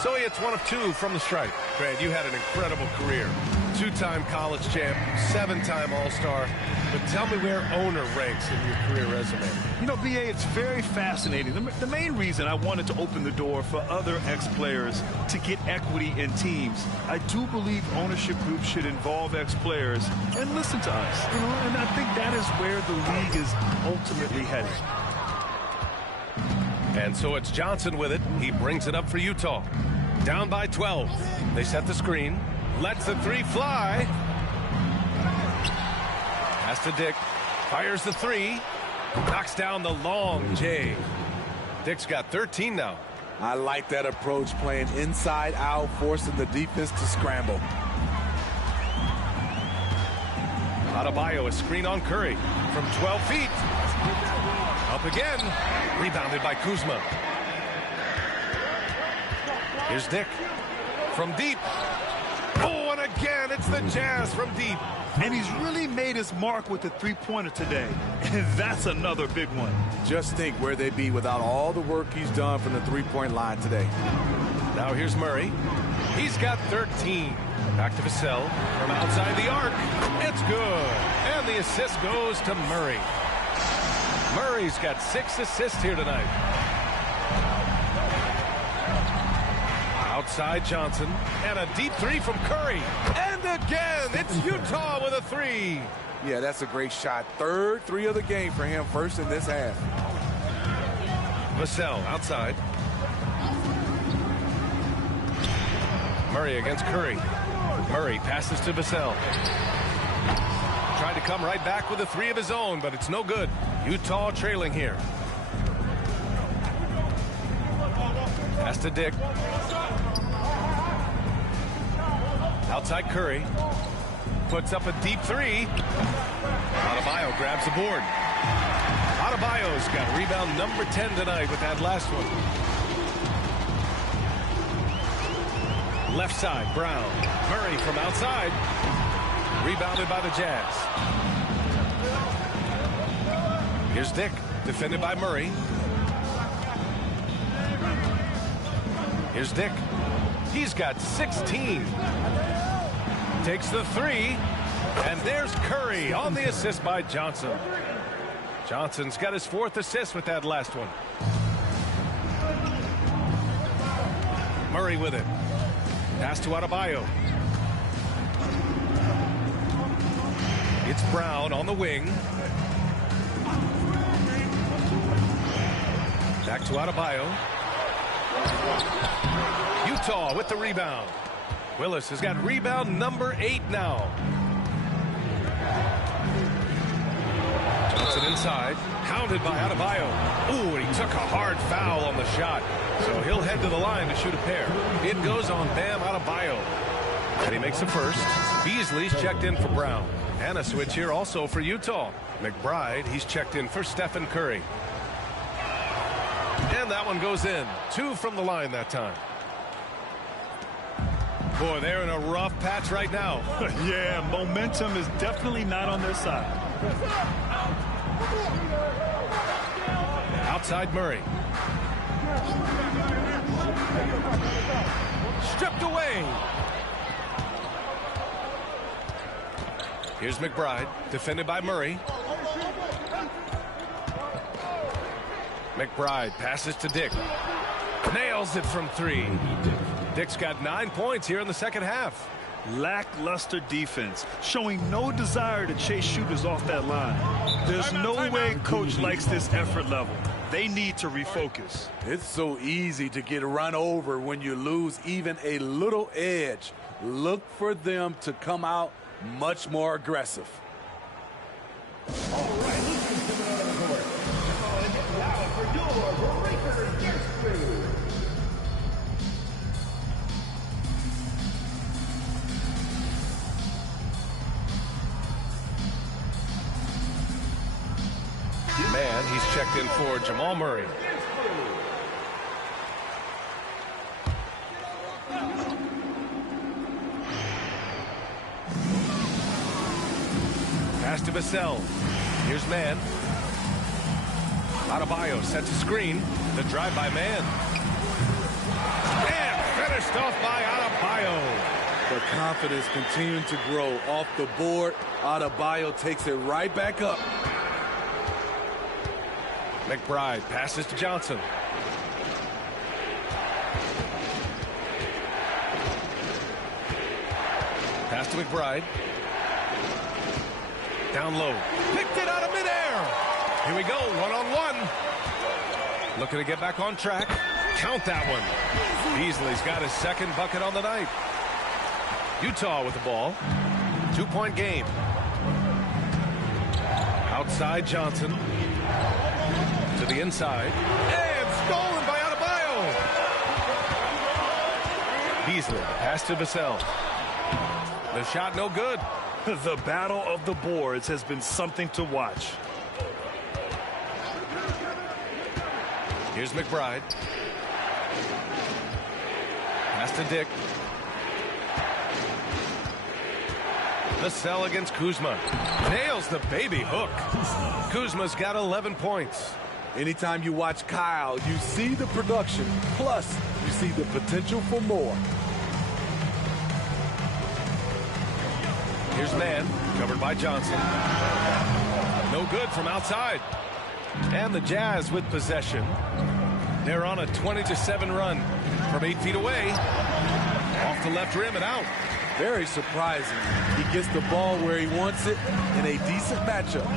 So he hits 1 of 2 from the stripe. Grant, you had an incredible career. 2-time college champ, 7-time All-Star. But tell me where owner ranks in your career resume. You know, B.A., it's very fascinating. The main reason I wanted to open the door for other ex-players to get equity in teams, I do believe ownership groups should involve ex-players and listen to us. You know, and I think that is where the league is ultimately headed. And so it's Johnson with it. He brings it up for Utah. Down by 12. They set the screen. Lets the 3 fly. Pass to Dick. Fires the 3. Knocks down the long J. Dick's got 13 now. I like that approach, playing inside out, forcing the defense to scramble. Adebayo, a screen on Curry from 12 feet. Up again. Rebounded by Kuzma. Here's Dick from deep. Oh, and again, it's the Jazz from deep. And he's really made his mark with the 3-pointer today. And that's another big one. Just think where they'd be without all the work he's done from the 3-point line today. Now here's Murray. He's got 13. Back to Vassell from outside the arc. It's good. And the assist goes to Murray. Murray's got 6 assists here tonight. Outside Johnson. And a deep 3 from Curry. And again, It's Utah with a three. Yeah, that's a great shot. Third three of the game for him, first in this half. Vassell outside. Murray against Curry. Murray passes to Vassell. Tried to come right back with a three of his own, but it's no good. Utah trailing here. Pass to Dick. Outside Curry. Puts up a deep three. Adebayo grabs the board. Adebayo's got rebound number 10 tonight with that last one. Left side, Brown. Murray from outside. Rebounded by the Jazz. Here's Dick, defended by Murray. Here's Dick. He's got 16. Takes the three. And there's Curry on the assist by Johnson. Johnson's got his fourth assist with that last one. Murray with it. Pass to Adebayo. It's Brown on the wing. Back to Adebayo. Utah with the rebound. Willis has got rebound number 8 now. Johnson inside. Hounded by Adebayo. Ooh, and he took a hard foul on the shot. So he'll head to the line to shoot a pair. It goes on Bam Adebayo. And he makes the first. Beasley's checked in for Brown. And a switch here also for Utah. McBride, he's checked in for Stephen Curry. And that one goes in. 2 from the line that time. Boy, they're in a rough patch right now. Yeah, momentum is definitely not on their side. Outside Murray. Stripped away. Here's McBride, defended by Murray. McBride passes to Dick. Nails it from 3. Dick's got 9 points here in the second half. Lackluster defense, showing no desire to chase shooters off that line. There's no way coach likes this effort level. They need to refocus. It's so easy to get run over when you lose even a little edge. Look for them to come out much more aggressive. All right, let's get to the court. And now for your Breaker history. Man, he's checked in for Jamal Murray. Pass to Vassell. Here's Man. Adebayo sets a screen. The drive by Man. And finished off by Adebayo. The confidence continuing to grow off the board. Adebayo takes it right back up. McBride passes to Johnson. Pass to McBride. Down low. Picked it out of midair. Here we go, one-on-one. Looking to get back on track. Count that one. Beasley's got his second bucket on the night. Utah with the ball. 2-point game. Outside Johnson. To the inside. And stolen by Adebayo. Beasley, pass to Vassell. The shot no good. The battle of the boards has been something to watch. Here's McBride. Pass to Dick. Vassell against Kuzma. Nails the baby hook. Kuzma's got 11 points. Anytime you watch Kyle, you see the production, plus you see the potential for more. Here's Man, covered by Johnson. No good from outside. And the Jazz with possession. They're on a 20-7 run from 8 feet away. Off the left rim and out. Very surprising. He gets the ball where he wants it in a decent matchup.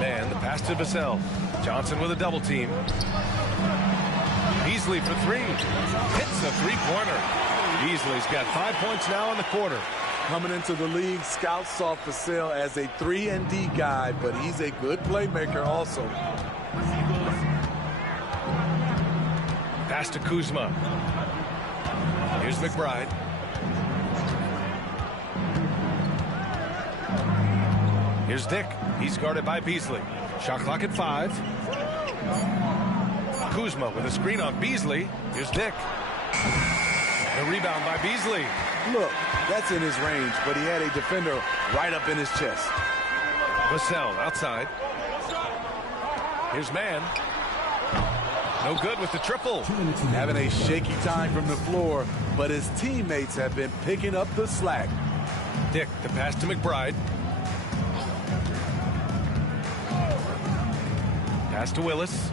Man, the pass to Vassell. Johnson with a double team. Beasley for three. Hits a three-pointer. Beasley's got 5 points now in the quarter. Coming into the league, scouts saw Vassell as a 3-and-D guy, but he's a good playmaker also. Pass to Kuzma. Here's McBride. Here's Dick. He's guarded by Beasley. Shot clock at 5. Kuzma with a screen on Beasley. Here's Dick. The rebound by Beasley. Look, that's in his range, but he had a defender right up in his chest. Vassell outside. Here's Mann. No good with the triple. Having a shaky time from the floor, but his teammates have been picking up the slack. Dick, the pass to McBride. Pass to Willis.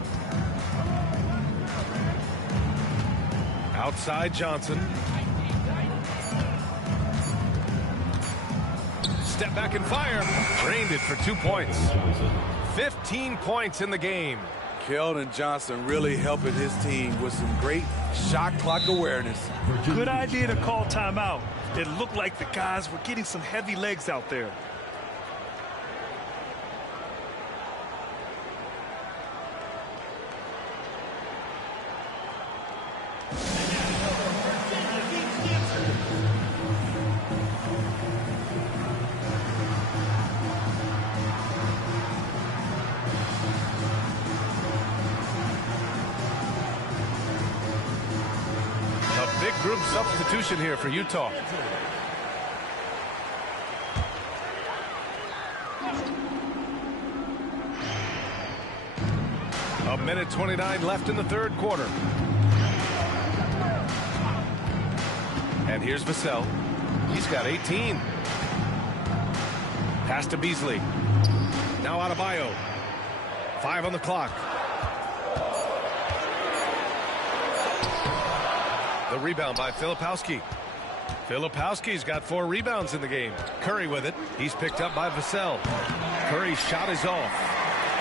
Outside Johnson. Step back and fire. Drained it for 2 points. 15 points in the game. Keldon Johnson really helping his team with some great shot clock awareness. Good idea to call timeout. It looked like the guys were getting some heavy legs out there. Group substitution here for Utah. A minute 29 left in the third quarter. And here's Vassell. He's got 18. Pass to Beasley. Now Adebayo. 5 on the clock. The rebound by Filipowski. Filipowski's got 4 rebounds in the game. Curry with it. He's picked up by Vassell. Curry's shot is off.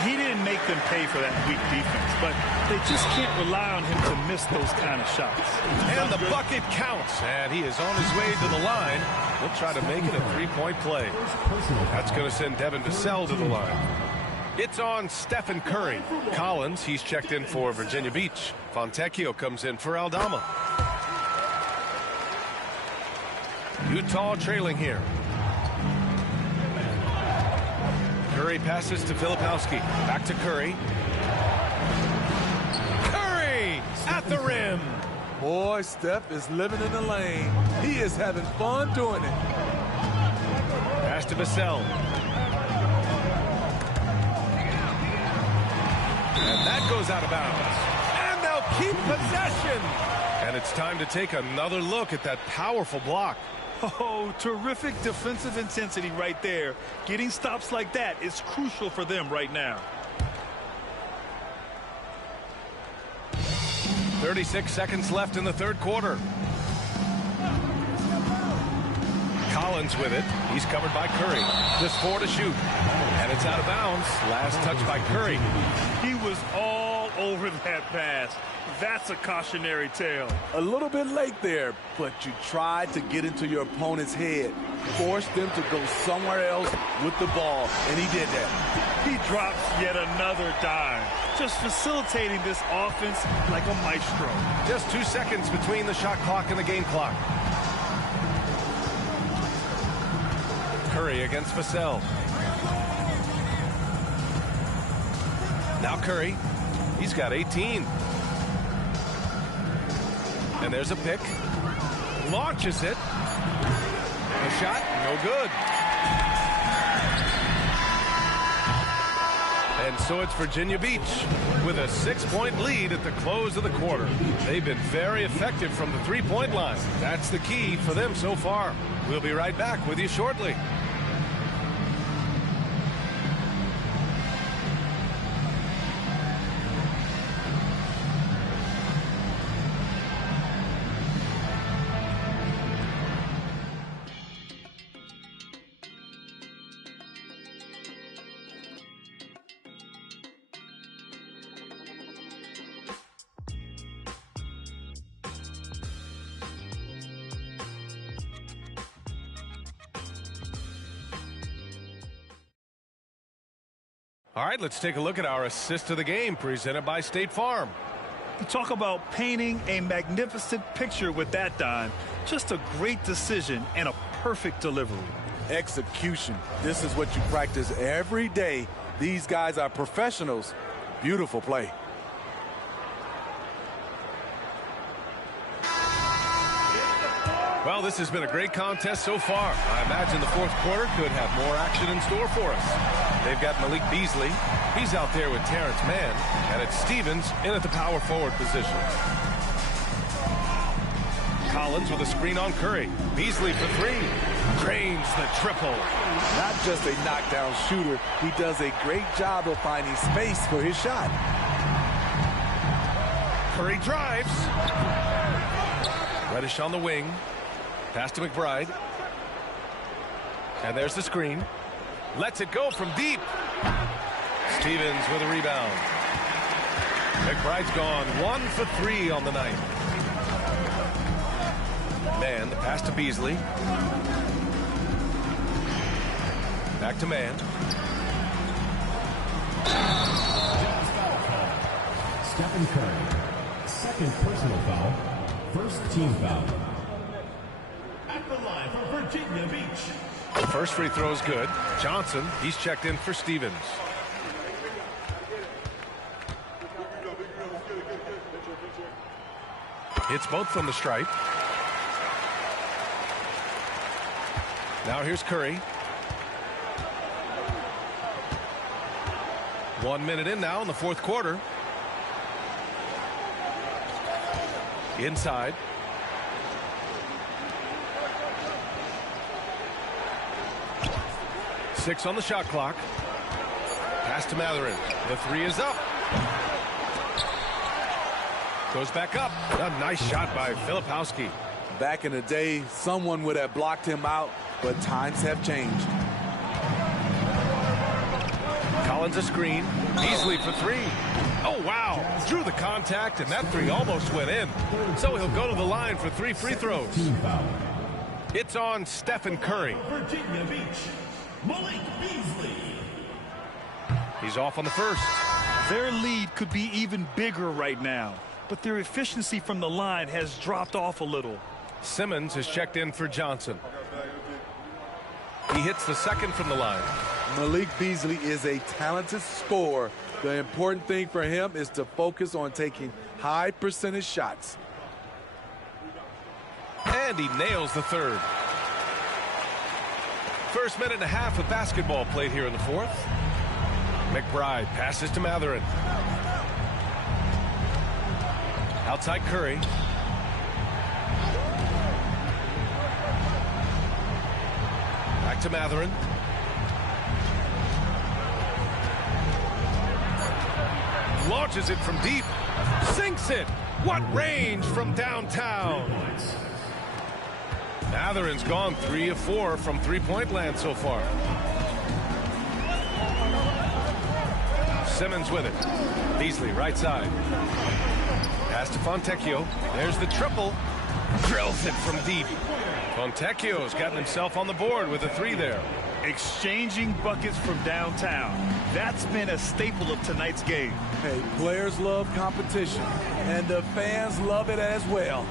He didn't make them pay for that weak defense, but they just can't rely on him to miss those kind of shots. And the bucket counts, and he is on his way to the line. He'll try to make it a 3-point play. That's going to send Devin Vassell to the line. It's on Stephen Curry. Collins, he's checked in for Virginia Beach. Fontecchio comes in for Aldama. Utah trailing here. Curry passes to Filipowski. Back to Curry. Curry at the rim. Boy, Steph is living in the lane. He is having fun doing it. Pass to Vassell. And that goes out of bounds. And they'll keep possession. And it's time to take another look at that powerful block. Oh, terrific defensive intensity right there. Getting stops like that is crucial for them right now. 36 seconds left in the third quarter. Collins with it. He's covered by Curry. Just 4 to shoot. And it's out of bounds. Last touch by Curry. He was all over that pass. That's a cautionary tale. A little bit late there, but you tried to get into your opponent's head. Forced them to go somewhere else with the ball, and he did that. He drops yet another dime. Just facilitating this offense like a maestro. Just 2 seconds between the shot clock and the game clock. Curry against Vassell. Now Curry. He's got 18. And there's a pick. Launches it. A shot, no good. And so it's Virginia Beach with a 6-point lead at the close of the quarter. They've been very effective from the three-point line. That's the key for them so far. We'll be right back with you shortly. All right, let's take a look at our assist of the game presented by State Farm. You talk about painting a magnificent picture with that dime. Just a great decision and a perfect delivery. Execution. This is what you practice every day. These guys are professionals. Beautiful play. Well, this has been a great contest so far. I imagine the fourth quarter could have more action in store for us. They've got Malik Beasley. He's out there with Terrence Mann. And it's Stevens in at the power forward position. Collins with a screen on Curry. Beasley for three. Drains the triple. Not just a knockdown shooter. He does a great job of finding space for his shot. Curry drives. Reddish on the wing. Pass to McBride. And there's the screen. Lets it go from deep. Stevens with a rebound. McBride's gone 1 for 3 on the night. Mann, the pass to Beasley. Back to Mann. Stephen Curry, second personal foul, first team foul. At the line for Virginia Beach. The first free throw is good. Johnson, he's checked in for Stevens. Hits both from the stripe. Now here's Curry. 1 minute in now in the fourth quarter. Inside. Six on the shot clock. Pass to Mathurin. The three is up. Goes back up. A nice shot by Filipowski. Back in the day, someone would have blocked him out, but times have changed. Collins a screen. Beasley for three. Oh, wow. Drew the contact, and that three almost went in. So he'll go to the line for 3 free throws. It's on Stephen Curry. Virginia Beach, Malik Beasley. He's off on the first. Their lead could be even bigger right now, but their efficiency from the line has dropped off a little. Simmons has checked in for Johnson. He hits the second from the line. Malik Beasley is a talented scorer. The important thing for him is to focus on taking high percentage shots. And he nails the third. First minute and a half of basketball played here in the fourth. McBride passes to Mathurin. Outside Curry. Back to Mathurin. Launches it from deep. Sinks it. What range from downtown. Mathurin's gone 3 of 4 from three-point land so far. Simmons with it. Beasley right side. Pass to Fontecchio. There's the triple. Drills it from deep. Fontecchio's gotten himself on the board with a 3 there. Exchanging buckets from downtown. That's been a staple of tonight's game. Hey, players love competition, and the fans love it as well.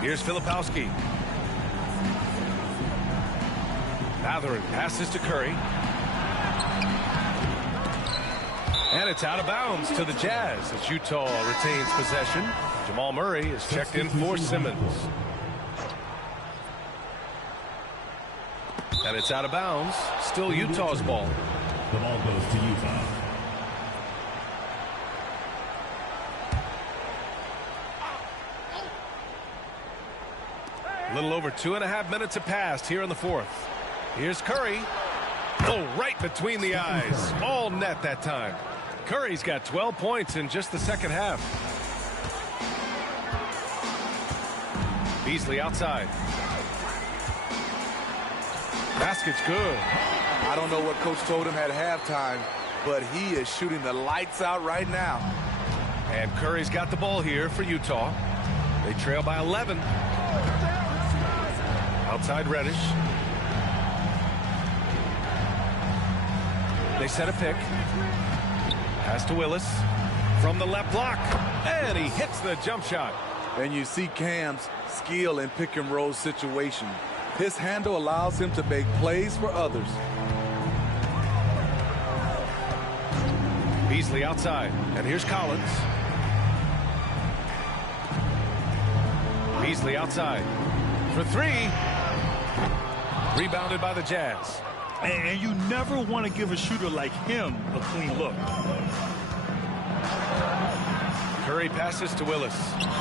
Here's Filipowski. Mathurin passes to Curry. And it's out of bounds to the Jazz as Utah retains possession. Jamal Murray is checked in for Simmons. And it's out of bounds. Still Utah's ball. The ball goes to Utah. A little over 2.5 minutes have passed here in the fourth. Here's Curry. Oh, right between the eyes. All net that time. Curry's got 12 points in just the second half. Beasley outside. Basket's good. I don't know what coach told him at halftime, but he is shooting the lights out right now. And Curry's got the ball here for Utah. They trail by 11. Outside Reddish. They set a pick. Pass to Willis from the left block, and he hits the jump shot. And you see Cam's skill in pick and roll situation. His handle allows him to make plays for others. Beasley outside, and here's Collins. Beasley outside for three. Rebounded by the Jazz. And you never want to give a shooter like him a clean look. Curry passes to Willis.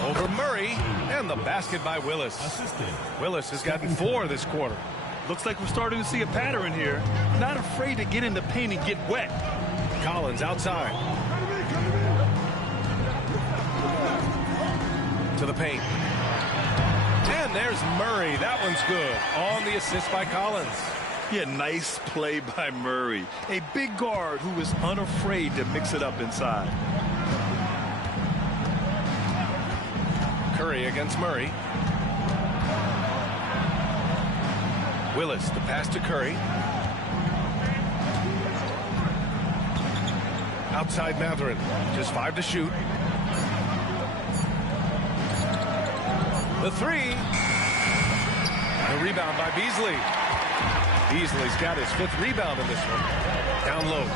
Over Murray, and the basket by Willis. Willis has gotten 4 this quarter. Looks like we're starting to see a pattern here. Not afraid to get in the paint and get wet. Collins outside. To the paint. And there's Murray. That one's good. On the assist by Collins. Yeah, nice play by Murray. A big guard who is unafraid to mix it up inside. Curry against Murray. Willis, the pass to Curry. Outside Mathurin, just 5 to shoot. The 3. The rebound by Beasley. Beasley's got his 5th rebound in this one. Down low.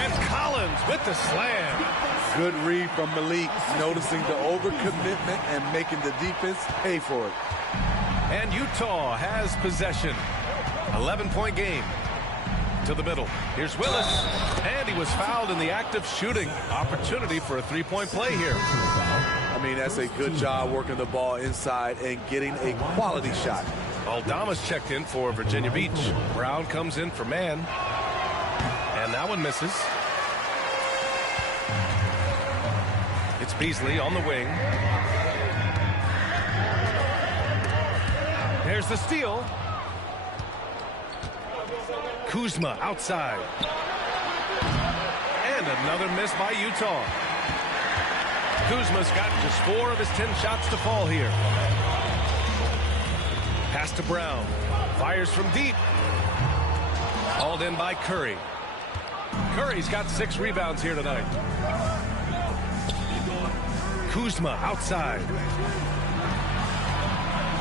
And Collins with the slam. Good read from Malik, noticing the overcommitment and making the defense pay for it. And Utah has possession. 11-point game. To the middle. Here's Willis. And he was fouled in the act of shooting. Opportunity for a 3-point play here. I mean, that's a good job working the ball inside and getting a quality shot. Aldama's checked in for Virginia Beach. Brown comes in for man. And that one misses. It's Beasley on the wing. There's the steal. Kuzma outside. And another miss by Utah. Kuzma's got just 4 of his 10 shots to fall here. Pass to Brown. Fires from deep. Hauled in by Curry. Curry's got 6 rebounds here tonight. Kuzma outside.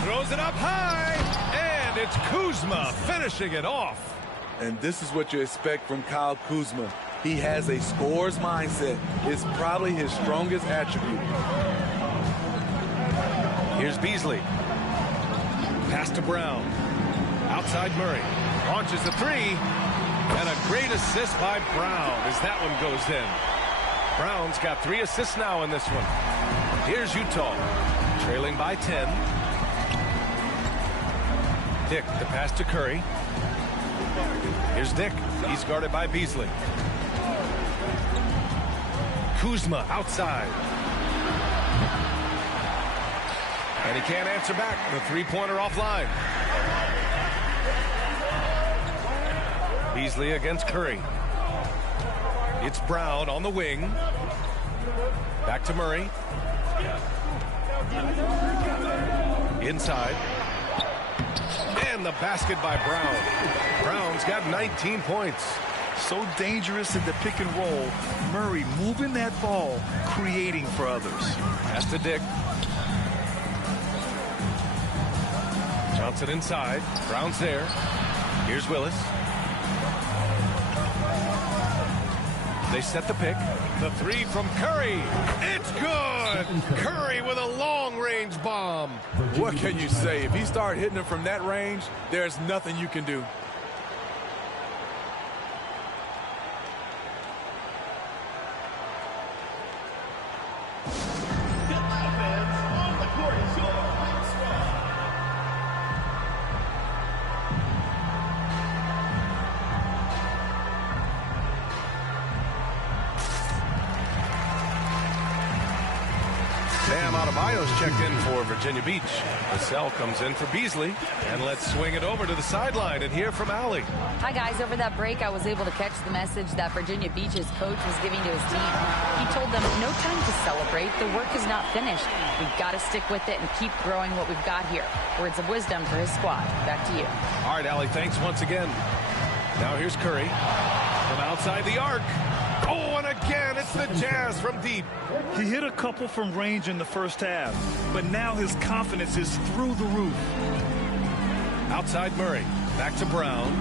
Throws it up high. And it's Kuzma finishing it off. And this is what you expect from Kyle Kuzma. He has a scorer's mindset. It's probably his strongest attribute. Here's Beasley. Pass to Brown. Outside Murray. Launches the 3. And a great assist by Brown as that one goes in. Brown's got 3 assists now in this one. Here's Utah. Trailing by 10. Dick, the pass to Curry. Here's Dick. He's guarded by Beasley. Kuzma outside. And he can't answer back. The 3-pointer offline. Beasley against Curry. It's Brown on the wing. Back to Murray. Inside. And the basket by Brown. Brown's got 19 points. So dangerous in the pick and roll. Murray moving that ball, creating for others. Pass to Dick. Johnson inside. Brown's there. Here's Willis. They set the pick. The 3 from Curry. It's good. Curry with a long-range bomb. What can you say? If he starts hitting them from that range, there's nothing you can do. Bam Adebayo's checked in for Virginia Beach. Vassell comes in for Beasley. And let's swing it over to the sideline and hear from Allie. Hi, guys. Over that break, I was able to catch the message that Virginia Beach's coach was giving to his team. He told them, no time to celebrate. The work is not finished. We've got to stick with it and keep growing what we've got here. Words of wisdom for his squad. Back to you. All right, Allie, thanks once again. Now here's Curry. From outside the arc. Oh, and again, it's the Jazz from deep. He hit a couple from range in the first half, but now his confidence is through the roof. Outside Murray. Back to Brown.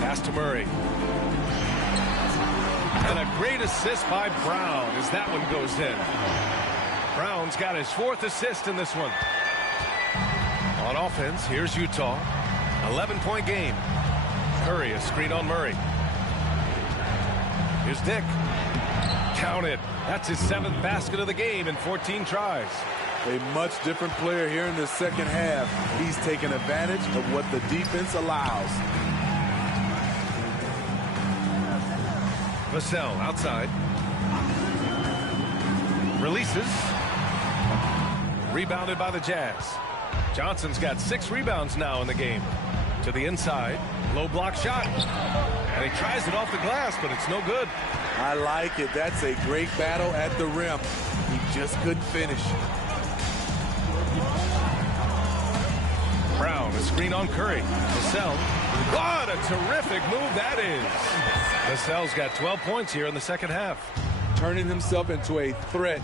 Pass to Murray. And a great assist by Brown as that one goes in. Brown's got his 4th assist in this one. On offense, here's Utah. 11-point game. Curry, a screen on Murray. Here's Dick. Counted. That's his 7th basket of the game in 14 tries. A much different player here in the second half. He's taken advantage of what the defense allows. Vassell outside. Releases. Rebounded by the Jazz. Johnson's got 6 rebounds now in the game. To the inside. Low block shot. And he tries it off the glass, but it's no good. I like it. That's a great battle at the rim. He just couldn't finish. Brown, a screen on Curry. Vassell. What a terrific move that is. Vassell's got 12 points here in the second half. Turning himself into a threat.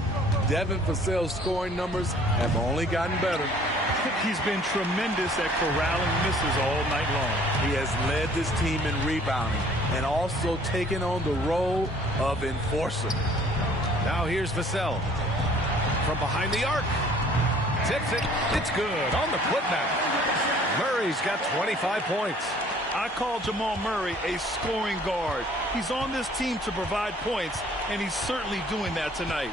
Devin Vassell's scoring numbers have only gotten better. He's been tremendous at corralling misses all night long. He has led this team in rebounding and also taken on the role of enforcer. Now here's Vassell. From behind the arc. Tips it. It's good on the putback. Murray's got 25 points. I call Jamal Murray a scoring guard. He's on this team to provide points, and he's certainly doing that tonight.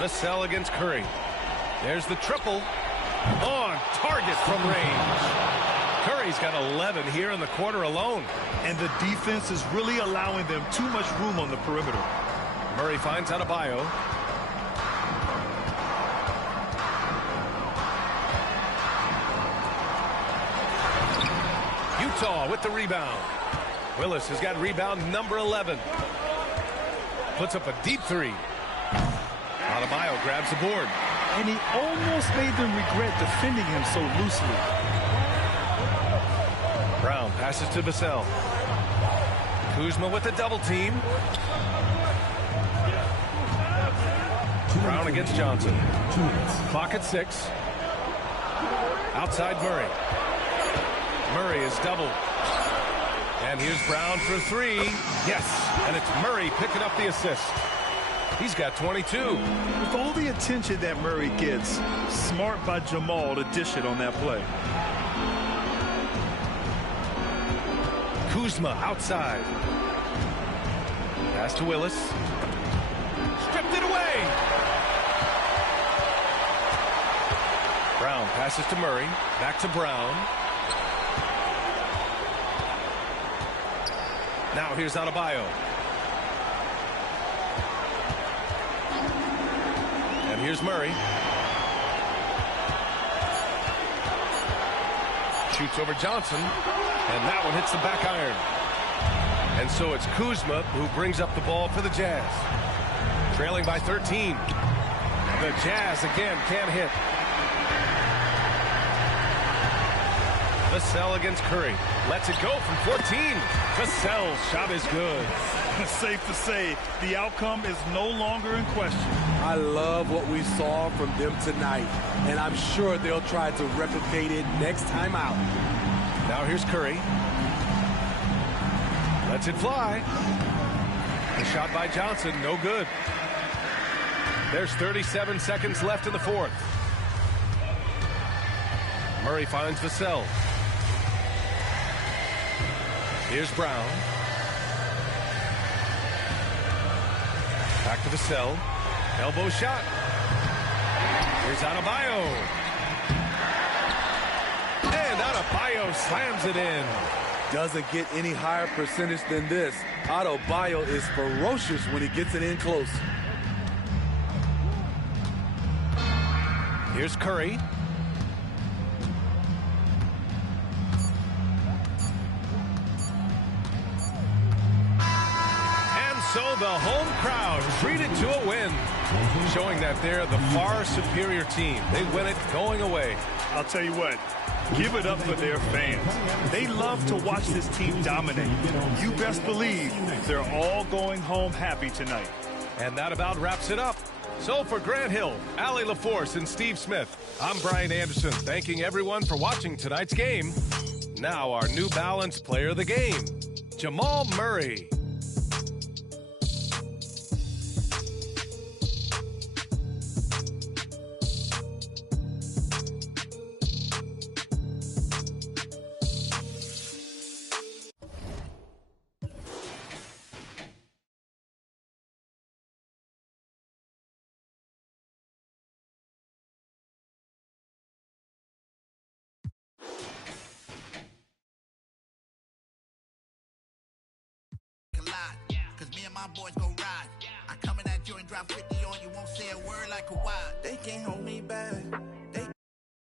Vassell against Curry. There's the triple. On target from range. Curry's got 11 here in the quarter alone. And the defense is really allowing them too much room on the perimeter. Murray finds Adebayo. Utah with the rebound. Willis has got rebound number 11. Puts up a deep 3. Adebayo grabs the board. And he almost made them regret defending him so loosely. Brown passes to Vassell. Kuzma with the double team. Brown against Johnson. Clock at 6. Outside Murray. Murray is doubled. And here's Brown for 3. Yes, and it's Murray picking up the assist. He's got 22. With all the attention that Murray gets, smart by Jamal to dish it on that play. Kuzma outside. Pass to Willis. Stripped it away. Brown passes to Murray. Back to Brown. Now here's Adebayo. And here's Murray. Shoots over Johnson. And that one hits the back iron. And so it's Kuzma who brings up the ball for the Jazz. Trailing by 13. The Jazz again can't hit. Vassell against Curry. Lets it go from 14. Vassell's shot is good. Safe to say, the outcome is no longer in question. I love what we saw from them tonight, and I'm sure they'll try to replicate it next time out. Now here's Curry. Lets it fly. The shot by Johnson, no good. There's 37 seconds left in the fourth. Murray finds Vassell. Here's Brown. Back to Vassell. Elbow shot. Here's Adebayo. And Adebayo slams it in. Doesn't get any higher percentage than this. Adebayo is ferocious when he gets it in close. Here's Curry. So the home crowd treated to a win, showing that they're the far superior team. They win it going away. I'll tell you what, give it up for their fans. They love to watch this team dominate. You best believe they're all going home happy tonight. And that about wraps it up. So for Grant Hill, Allie LaForce, and Steve Smith, I'm Brian Anderson, thanking everyone for watching tonight's game. Now our New Balance player of the game, Jamal Murray. Cause me and my boys go ride. I come in that joint, drop 50 on you, won't say a word like a why. They can't hold me back.